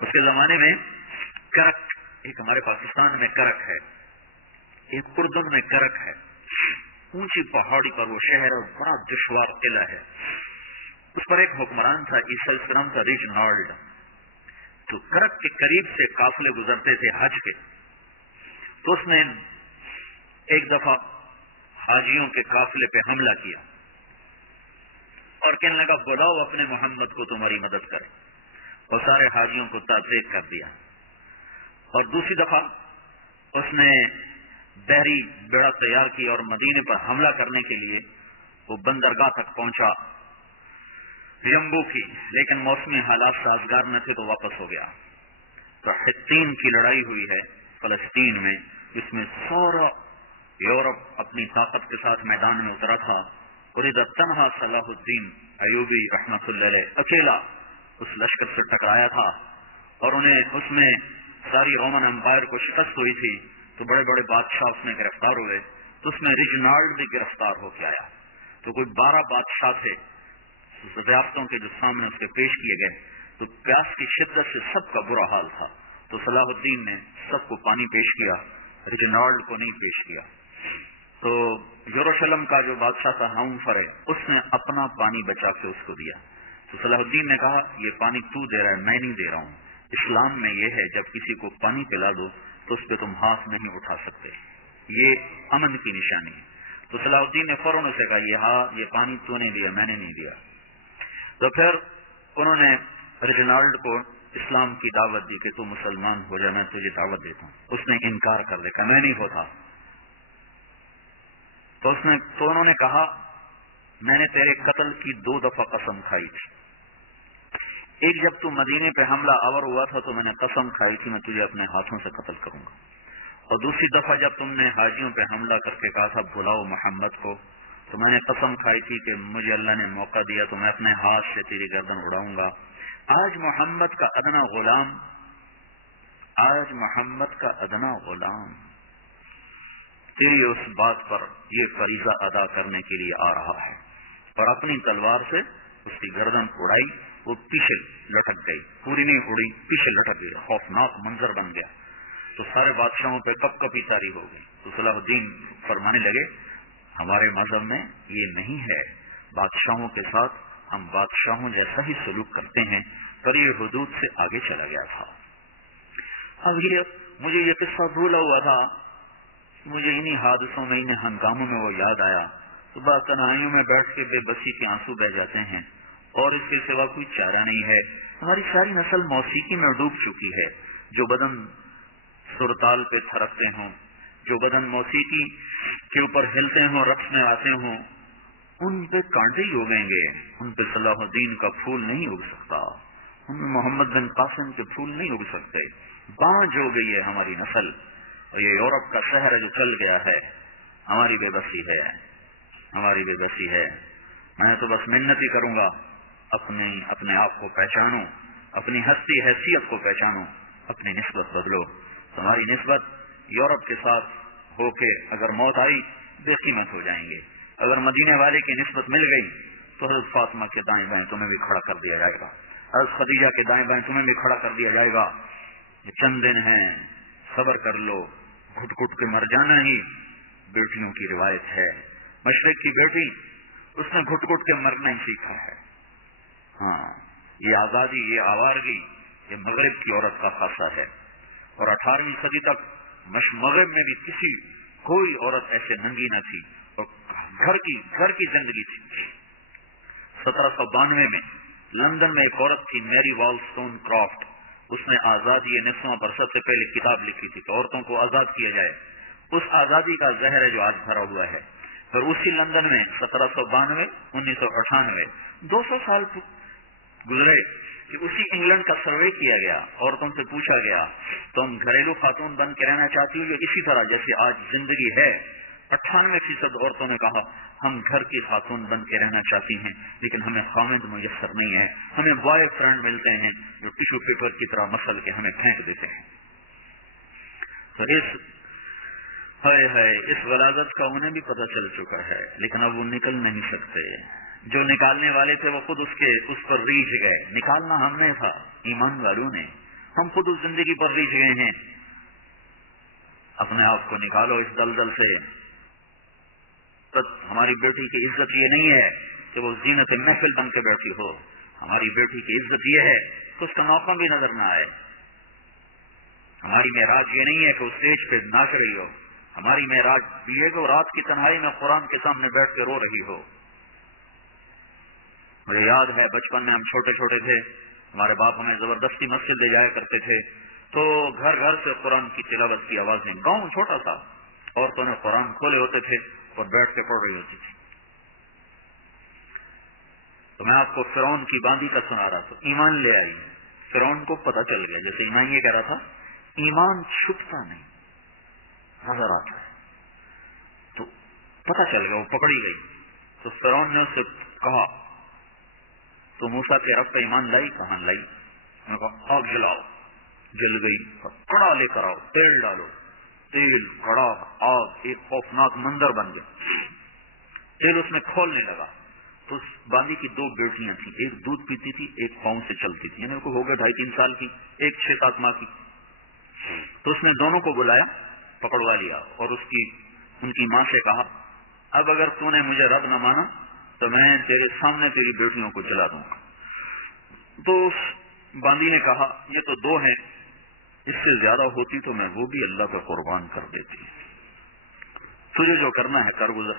اس کے زمانے میں کرک، ایک ہمارے پاکستان میں کرک ہے، ایک اردن میں کرک ہے، اونچی پہاڑی پر وہ شہر اور بڑا دشوار قلعہ ہے۔ اس پر ایک حکمران تھا عیسیٰ علیہ السلام کا، ریجنالڈ۔ تو کرک کے قریب سے قافلے گزرتے تھے حج کے، تو اس نے ایک دفعہ حاجیوں کے قافلے پہ حملہ کیا اور کہنے لگا بلاؤ اپنے محمد کو تمہاری مدد کرے، اور سارے حاجیوں کو تعزیب کر دیا۔ اور دوسری دفعہ اس نے بحری بیڑا تیار کی اور مدینے پر حملہ کرنے کے لیے وہ بندرگاہ تک پہنچا یمبو کی، لیکن موسمی حالات سازگار نہ تھے تو واپس ہو گیا۔ تو حطین کی لڑائی ہوئی ہے فلسطین میں، جس میں سارا یورپ اپنی طاقت کے ساتھ میدان میں اترا تھا، اور ادھر تنہا صلاح الدین ایوبی رحمۃ اللہ علیہ اکیلا اس لشکر سے ٹکرایا تھا، اور انہیں اس میں ساری رومن امپائر کو شکست ہوئی تھی۔ تو بڑے بڑے بادشاہ اس میں گرفتار ہوئے، تو اس میں ریجنالڈ بھی گرفتار ہو کے آیا۔ تو کوئی 12 بادشاہ تھے ریاستوں کے جو سامنے اس کے پیش کیے گئے، تو پیاس کی شدت سے سب کا برا حال تھا، تو صلاح الدین نے سب کو پانی پیش کیا، ریجنالڈ کو نہیں پیش کیا۔ تو یروشلم کا جو بادشاہ تھا ہاؤنفر، اس نے اپنا پانی بچا کے اس کو دیا۔ تو صلاح الدین نے کہا یہ پانی تو دے رہا ہے، میں نہیں دے رہا ہوں۔ اسلام میں یہ ہے جب کسی کو پانی پلا دو تو اس پہ تم ہاتھ نہیں اٹھا سکتے، یہ امن کی نشانی ہے۔ تو صلاح الدین نے فوراً اسے کہا یہ پانی تو نے دیا، میں نے نہیں دیا۔ تو پھر انہوں نے ریجنالڈ کو اسلام کی دعوت دی کہ تو مسلمان ہو جا، میں تجھے دعوت دیتا ہوں۔ اس نے انکار کر دیا، میں نہیں ہوتا۔ تو انہوں نے کہا میں نے تیرے قتل کی 2 دفعہ قسم کھائی تھی، ایک جب تو مدینے پہ حملہ آور ہوا تھا تو میں نے قسم کھائی تھی میں تجھے اپنے ہاتھوں سے قتل کروں گا، اور دوسری دفعہ جب تم نے حاجیوں پہ حملہ کر کے کہا تھا بلاؤ محمد کو، تو میں نے قسم کھائی تھی کہ مجھے اللہ نے موقع دیا تو میں اپنے ہاتھ سے تیری گردن اڑاؤں گا۔ آج محمد کا ادنا غلام تیری اس بات پر یہ فریضہ ادا کرنے کے لیے آ رہا ہے، اور اپنی تلوار سے اس کی گردن اڑائی، وہ پیچھے لٹک گئی، پوری نہیں اڑی، پیچھے لٹک گئی، خوفناک منظر بن گیا۔ تو سارے بادشاہوں پہ کپ کپی طاری ہو گئی۔ تو صلاح الدین فرمانے لگے ہمارے مذہب میں یہ نہیں ہے، بادشاہوں کے ساتھ ہم بادشاہوں جیسا ہی سلوک کرتے ہیں، پر یہ حدود سے آگے چلا گیا تھا۔ اب مجھے یہ قصہ بھولا ہوا تھا، مجھے انہی حادثوں میں انہیں ہنگاموں میں وہ یاد آیا، تو با تنہائیوں میں بیٹھ کے بے بسی کے آنسو بہ جاتے ہیں، اور اس کے سوا کوئی چارہ نہیں ہے۔ ہماری ساری نسل موسیقی میں ڈوب چکی ہے، جو بدن سرتال پہ تھرکتے ہوں، جو بدن موسیقی کے اوپر ہلتے ہوں، رقص میں آتے ہوں، ان پہ کانٹے ہی اگیں گے، ان پہ صلاح الدین کا پھول نہیں اگ سکتا، ان میں محمد بن قاسم کے پھول نہیں اگ سکتے۔ بانجھ ہو گئی ہے ہماری نسل، اور یہ یورپ کا شہر جو چل گیا ہے، ہماری بے بسی ہے۔ میں تو بس منت ہی کروں گا اپنے آپ کو پہچانو، اپنی ہستی حیثیت کو پہچانو، اپنی نسبت بدلو۔ تمہاری نسبت یورپ کے ساتھ ہو کے اگر موت آئی بے قیمت ہو جائیں گے، اگر مدینے والے کی نسبت مل گئی تو حضرت فاطمہ کے دائیں بائیں تمہیں بھی کھڑا کر دیا جائے گا، حضرت خدیجہ کے دائیں بائیں تمہیں بھی کھڑا کر دیا جائے گا۔ یہ چند دن ہیں، صبر کر لو، گھٹ گھٹ کے مر جانا ہی بیٹیوں کی روایت ہے۔ مشرق کی بیٹی اس نے گھٹ گھٹ کے مرنا ہی سیکھا ہے۔ ہاں، یہ آزادی، یہ آوارگی، یہ مغرب کی عورت کا خاصہ ہے، اور 18ویں صدی تک مغرب میں بھی کوئی عورت ایسے ننگی نہ تھی، اور گھر کی زندگی تھی۔ 1792 میں لندن میں ایک عورت تھی میری والسٹون کرافٹ، اس نے آزادی نسواں پر سب سے پہلے کتاب لکھی تھی کہ عورتوں کو آزاد کیا جائے۔ اس آزادی کا زہر ہے جو آج بھرا ہوا ہے، اور اسی لندن میں 1792 1998 200 سال گزرے کہ اسی انگلینڈ کا سروے کیا گیا، عورتوں سے پوچھا گیا تم گھریلو خاتون بن کے رہنا چاہتی ہو یا اسی طرح جیسے آج زندگی ہے؟ 98% عورتوں نے کہا ہم گھر کی خاتون بن کے رہنا چاہتی ہیں، لیکن ہمیں خامد میسر نہیں ہے، ہمیں بوائے فرینڈ ملتے ہیں جو ٹیشو پیپر کی طرح مسل کے ہمیں پھینک دیتے ہیں۔ تو اس غلاظت کا انہیں بھی پتہ چل چکا ہے، لیکن اب وہ نکل نہیں سکتے۔ جو نکالنے والے تھے وہ خود اس پر ریجھ گئے۔ نکالنا ہم نے تھا، ایمان والوں نے، ہم خود اس زندگی پر ریجھ گئے ہیں۔ اپنے آپ کو نکالو اس دلدل سے۔ ہماری بیٹی کی عزت یہ نہیں ہے کہ وہ زینت محفل بن کے بیٹھی ہو، ہماری بیٹی کی عزت یہ ہے کہ اس کا ناخن بھی نظر نہ آئے۔ ہماری معراج یہ نہیں ہے کہ وہ اسٹیج پہ ناچ رہی ہو، ہماری معراج یہ ہے کہ وہ رات کی تنہائی میں قرآن کے سامنے بیٹھ کے رو رہی ہو۔ مجھے یاد ہے بچپن میں ہم چھوٹے چھوٹے تھے، ہمارے باپ ہمیں زبردستی مسجد لے جایا کرتے تھے، تو گھر گھر سے قرآن کی تلاوت کی آوازیں، گاؤں چھوٹا تھا، عورتوں نے قرآن کھولے ہوتے تھے اور بیٹھ کے پڑھ رہی ہوتی تھی۔ تو میں آپ کو فرعون کی باندی کا سنا رہا تھا، ایمان لے آئی، فرعون کو پتہ چل گیا، جیسے ایمان یہ کہہ رہا تھا ایمان چھپتا نہیں، نظر آتا ہے، تو پتہ چل گیا، وہ پکڑی گئی۔ تو فرعون نے اس سے کہا تو موسیٰ کے رب کا ایمان لائی؟ کہاں لائی؟ انہوں نے کہا آگ جلاؤ، جل گئی، کڑا لے کر آؤ، تیل ڈالو، تیل، کڑا، آگ، ایک خوفناک منظر بن گیا۔ تیل اس میں کھولنے لگا تو اس باندی کی 2 بیٹیاں تھیں، ایک دودھ پیتی تھی، ایک پاؤں سے چلتی تھی، یعنی کو ہو گئے 2.5-3 سال کی، ایک 6-7 ماہ کی۔ تو اس نے دونوں کو بلایا، پکڑوا لیا، اور ان کی ماں سے کہا اب اگر تو نے مجھے رب نہ مانا تو میں تیرے سامنے تیری بیٹیوں کو جلا دوں گا۔ تو اس باندی نے کہا یہ تو 2 ہیں، اس سے زیادہ ہوتی تو میں وہ بھی اللہ کو قربان کر دیتی، تجھے جو کرنا ہے کر گزر۔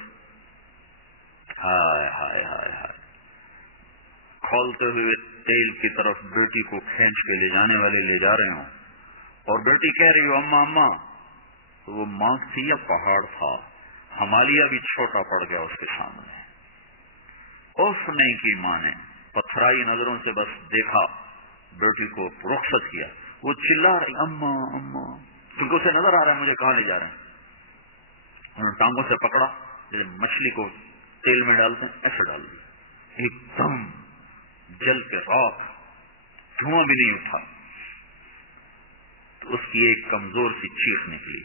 ہائے ہائے ہائے ہائے، کھولتے ہوئے تیل کی طرف بیٹی کو کھینچ کے لے جانے والے لے جا رہے ہوں، اور بیٹی کہہ رہی ہو اماں اماں، تو وہ ماں تھی یا پہاڑ تھا؟ ہمالیہ بھی چھوٹا پڑ گیا اس کے سامنے۔ اس نہیں کی ماں نے پتھرائی نظروں سے بس دیکھا بیٹی کو رخصت کیا. وہ چلا رہی اماں اماں، کیونکہ اسے نظر آ رہا ہے مجھے کہاں لے جا رہے ہیں. انہوں نے ٹانگوں سے پکڑا، جیسے مچھلی کو تیل میں ڈالتے ہیں ایسے ڈال دیا. ایک دم جل کے راکھ، دھواں بھی نہیں اٹھا. تو اس کی ایک کمزور سی چیخ نکلی.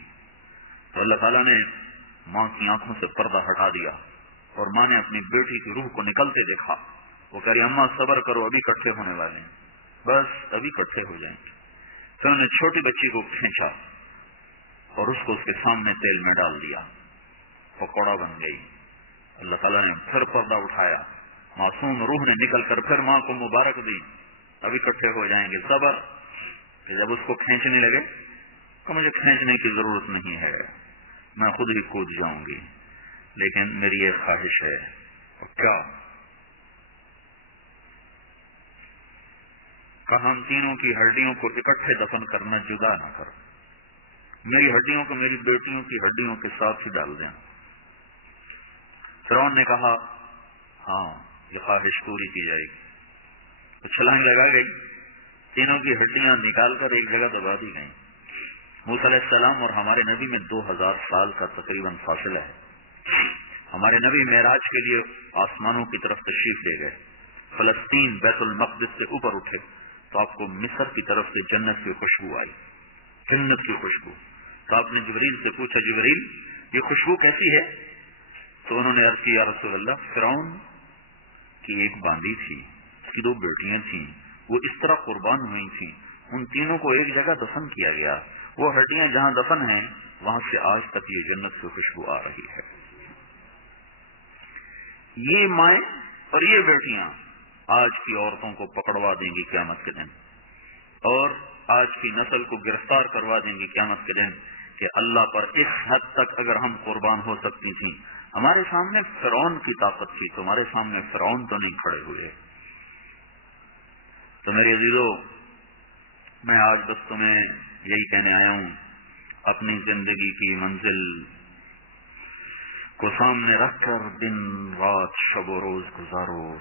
تو اللہ تعالیٰ نے ماں کی آنکھوں سے پردہ ہٹا دیا اور ماں نے اپنی بیٹی کی روح کو نکلتے دیکھا. وہ کہہ رہی اماں صبر کرو، ابھی اکٹھے ہونے والے ہیں، بس ابھی اکٹھے ہو جائیں گے. پھر انہوں نے چھوٹی بچی کو کھینچا اور اس کو اس کے سامنے تیل میں ڈال دیا، پکوڑا بن گئی. اللہ تعالیٰ نے پھر پردہ اٹھایا، معصوم روح نے نکل کر پھر ماں کو مبارک دی، ابھی اکٹھے ہو جائیں گے، صبر. جب اس کو کھینچنے لگے تو مجھے کھینچنے کی ضرورت نہیں ہے، میں خود ہی کود جاؤں گی، لیکن میری یہ خواہش ہے. اور کیا کہا ہم تینوں کی ہڈیوں کو اکٹھے دفن کرنا، جدا نہ کر. میری ہڈیوں کو میری بیٹیوں کی ہڈیوں کے ساتھ ہی ڈال دیں. فرعون نے کہا ہاں یہ خواہش پوری کی جائے گی. تو چھلانگ لگا گئی، تینوں کی ہڈیاں نکال کر ایک جگہ دبا دی گئیں. موسیٰ علیہ السلام اور ہمارے نبی میں 2000 سال کا تقریباً فاصلہ ہے. ہمارے نبی معراج کے لیے آسمانوں کی طرف تشریف لے گئے. فلسطین بیت المقدس سے اوپر اٹھے تو آپ کو مصر کی طرف سے جنت کی خوشبو آئی، جنت کی خوشبو. تو آپ نے جبریل سے پوچھا جبریل یہ خوشبو کیسی ہے؟ تو انہوں نے عرض کی یا رسول اللہ فرعون کی ایک باندی تھی، اس کی 2 بیٹیاں تھیں، وہ اس طرح قربان ہوئی تھیں، ان تینوں کو ایک جگہ دفن کیا گیا، وہ ہڈیاں جہاں دفن ہیں وہاں سے آج تک یہ جنت کی خوشبو آ رہی ہے. یہ مائیں اور یہ بیٹیاں آج کی عورتوں کو پکڑوا دیں گی قیامت کے دن، اور آج کی نسل کو گرفتار کروا دیں گی قیامت کے دن کہ اللہ پر اس حد تک اگر ہم قربان ہو سکتی تھیں. ہمارے سامنے فرعون کی طاقت تھی، تمہارے سامنے فرعون تو نہیں کھڑے ہوئے. تو میرے عزیزو، میں آج بس تمہیں یہی کہنے آیا ہوں، اپنی زندگی کی منزل کو سامنے رکھ کر دن رات شب و روز گزارو.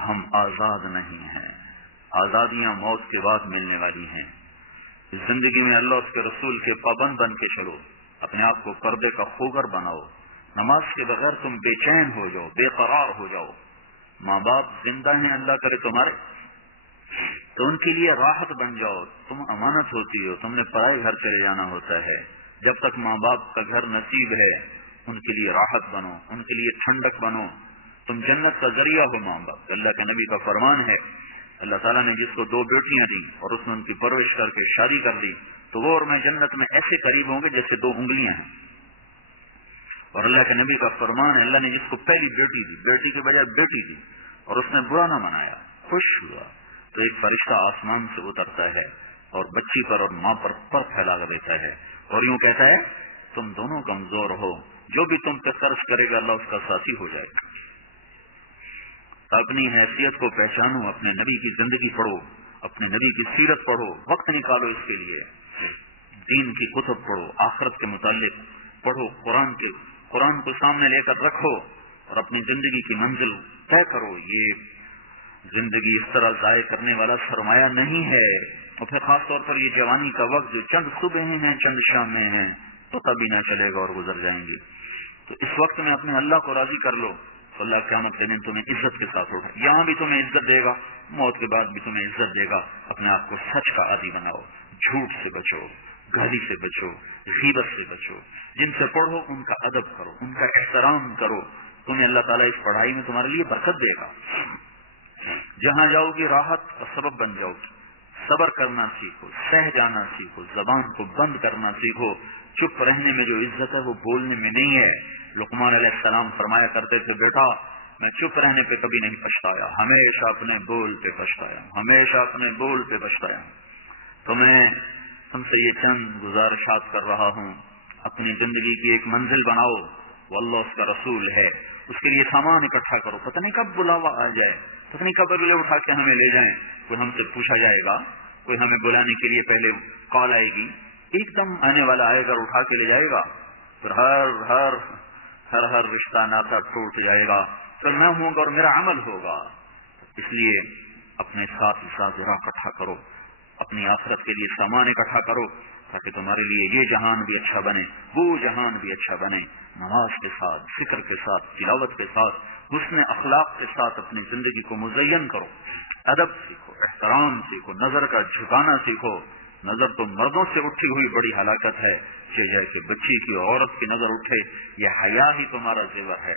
ہم آزاد نہیں ہیں، آزادیاں موت کے بعد ملنے والی ہیں. زندگی میں اللہ اس کے رسول کے پابند بن کے چلو، اپنے آپ کو پردے کا خوگر بناؤ. نماز کے بغیر تم بے چین ہو جاؤ، بے قرار ہو جاؤ. ماں باپ زندہ ہیں اللہ کرے تمہارے تو ان کے لیے راحت بن جاؤ. تم امانت ہوتی ہو، تم نے پرائے گھر چلے جانا ہوتا ہے. جب تک ماں باپ کا گھر نصیب ہے ان کے لیے راحت بنو، ان کے لیے ٹھنڈک بنو. تم جنت کا ذریعہ ہو ماں باپ. اللہ کے نبی کا فرمان ہے، اللہ تعالیٰ نے جس کو 2 بیٹیاں دیں اور اس نے ان کی پرورش کر کے شادی کر دی تو وہ اور میں جنت میں ایسے قریب ہوں گے جیسے 2 انگلیاں ہیں. اور اللہ کے نبی کا فرمان ہے، اللہ نے جس کو پہلی بیٹی دی، بیٹی کے بجائے بیٹی دی، اور اس نے برا نہ منایا، خوش ہوا، تو ایک فرشتہ آسمان سے اترتا ہے اور بچی پر اور ماں پر پھیلا دیتا ہے اور یوں کہتا ہے تم دونوں کمزور ہو، جو بھی تم پہ خرچ کرے گا اللہ اس کا ساتھی ہو جائے گا. اپنی حیثیت کو پہچانو، اپنے نبی کی زندگی پڑھو، اپنے نبی کی سیرت پڑھو، وقت نکالو اس کے لیے. دین کی کتب پڑھو، آخرت کے متعلق پڑھو، قرآن کو سامنے لے کر رکھو اور اپنی زندگی کی منزل طے کرو. یہ زندگی اس طرح ضائع کرنے والا سرمایہ نہیں ہے. اور پھر خاص طور پر یہ جوانی کا وقت جو چند صبح ہیں چند شامیں ہیں تو کبھی نہ چلے گا اور گزر جائیں گے. تو اس وقت میں اپنے اللہ کو راضی کر لو تو اللہ قیامت کے دن تمہیں عزت کے ساتھ اٹھا، یہاں بھی تمہیں عزت دے گا، موت کے بعد بھی تمہیں عزت دے گا. اپنے آپ کو سچ کا عادی بناؤ، جھوٹ سے بچو، گالی سے بچو، غیبت سے بچو. جن سے پڑھو ان کا ادب کرو، ان کا احترام کرو. تمہیں اللہ تعالیٰ اس پڑھائی میں تمہارے لیے برکت دے گا. جہاں جاؤ گی راحت کا سبب بن جاؤ گی. صبر کرنا سیکھو، سہ جانا سیکھو، زبان کو بند کرنا سیکھو. چپ رہنے میں جو عزت ہے وہ بولنے میں نہیں ہے. لقمان علیہ السلام فرمایا کرتے تھے بیٹا میں چپ رہنے پہ کبھی نہیں پچھتایا، ہمیشہ اپنے بول پہ پچھتایا، ہمیشہ اپنے بول پہ پچھتایا. تو میں تم سے یہ چند گزارشات کر رہا ہوں. اپنی زندگی کی ایک منزل بناؤ، وہ اللہ اس کا رسول ہے. اس کے لیے سامان اکٹھا کرو، پتہ نہیں کب بلاوا آ جائے، پتہ نہیں کب اگلے اٹھا کے ہمیں لے جائیں. کوئی ہم سے پوچھا جائے گا، کوئی ہمیں بلانے کے لیے پہلے کال آئے گی، ایک دم آنے والا آئے گا اٹھا کے لے جائے گا. پھر ہر رشتہ ناتا ٹوٹ جائے گا. پھر میں ہوں گا اور میرا عمل ہوگا. اس لیے اپنے ساتھ ذرا اکٹھا کرو، اپنی آخرت کے لیے سامان اکٹھا کرو، تاکہ تمہارے لیے یہ جہان بھی اچھا بنے، وہ جہان بھی اچھا بنے۔ نماز کے ساتھ، ذکر کے ساتھ، تلاوت کے ساتھ، حسن اخلاق کے ساتھ اپنی زندگی کو مزین کرو، ادب سیکھو، احترام سیکھو، نظر کا جھکانا سیکھو۔ نظر تو مردوں سے اٹھی ہوئی بڑی ہلاکت ہے، جیسے بچی کی عورت کی نظر اٹھے، یہ حیا ہی تمہارا زیور ہے،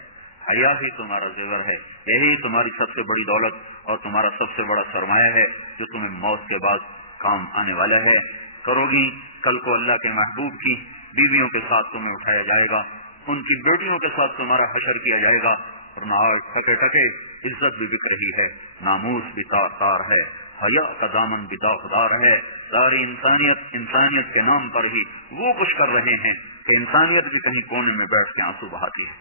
حیا ہی تمہارا زیور ہے، یہی تمہاری سب سے بڑی دولت اور تمہارا سب سے بڑا سرمایہ ہے، جو تمہیں موت کے بعد کام آنے والا ہے۔ کرو گی، کل کو اللہ کے محبوب کی بیویوں کے ساتھ تمہیں اٹھایا جائے گا، ان کی بیٹیوں کے ساتھ تمہارا حشر کیا جائے گا، ورنہ آج ٹکے ٹکے عزت بھی بک رہی ہے، ناموس بھی تار تار ہے، حیا کا دامن بھی داغدار ہے۔ ساری انسانیت کے نام پر ہی وہ کچھ کر رہے ہیں کہ انسانیت بھی کہیں کونے میں بیٹھ کے آنسو بہاتی ہے۔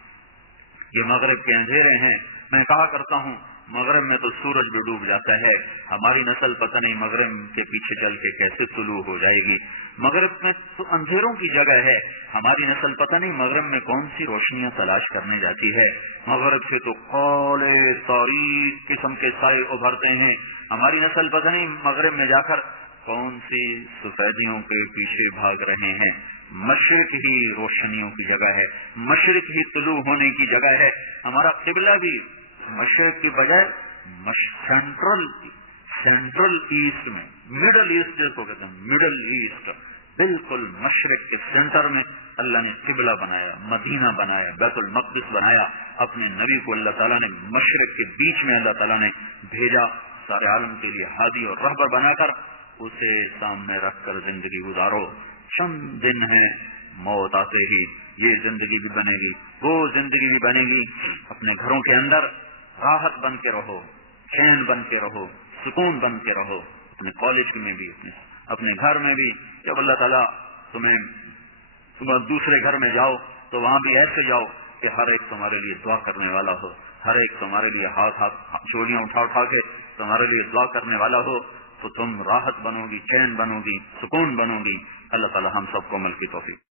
یہ مغرب کے اندھیرے ہیں، میں کہا کرتا ہوں مغرب میں تو سورج بھی ڈوب جاتا ہے، ہماری نسل پتہ نہیں مغرب کے پیچھے چل کے کیسے طلوع ہو جائے گی۔ مغرب میں تو اندھیروں کی جگہ ہے، ہماری نسل پتہ نہیں مغرب میں کون سی روشنیاں تلاش کرنے جاتی ہے۔ مغرب سے تو کالے تاریک قسم کے سائے ابھرتے ہیں، ہماری نسل پتہ نہیں مغرب میں جا کر کون سی سفیدیوں کے پیچھے بھاگ رہے ہیں۔ مشرق ہی روشنیوں کی جگہ ہے، مشرق ہی طلوع ہونے کی جگہ ہے۔ ہمارا قبلہ بھی مشرق کی بجائے سینٹرل ایسٹ میں، مڈل ایسٹ جس کو کہتے ہیں، مڈل ایسٹ، بالکل مشرق کے سینٹر میں اللہ نے قبلہ بنایا، مدینہ بنایا، بیت المقدس بنایا۔ اپنے نبی کو اللہ تعالیٰ نے مشرق کے بیچ میں اللہ تعالیٰ نے بھیجا، سارے عالم کے لیے ہادی اور رہبر بنا کر اسے سامنے رکھ کر زندگی گزارو۔ چند دن ہے، موت آتے ہی یہ زندگی بھی بنے گی، وہ زندگی بھی بنے گی۔ اپنے گھروں کے اندر راحت بن کے رہو، چین بن کے رہو، سکون بن کے رہو، اپنے کالج میں بھی، اپنے گھر میں بھی۔ جب اللہ تعالیٰ تمہیں دوسرے گھر میں جاؤ تو وہاں بھی ایسے جاؤ کہ ہر ایک تمہارے لیے دعا کرنے والا ہو، ہر ایک تمہارے لیے ہاتھ چولیاں اٹھا کے تمہارے لیے دعا کرنے والا ہو، تو تم راحت بنو گی، چین بنو گی، سکون بنو گی۔ اللہ تعالیٰ ہم سب کو عمل کی توفیق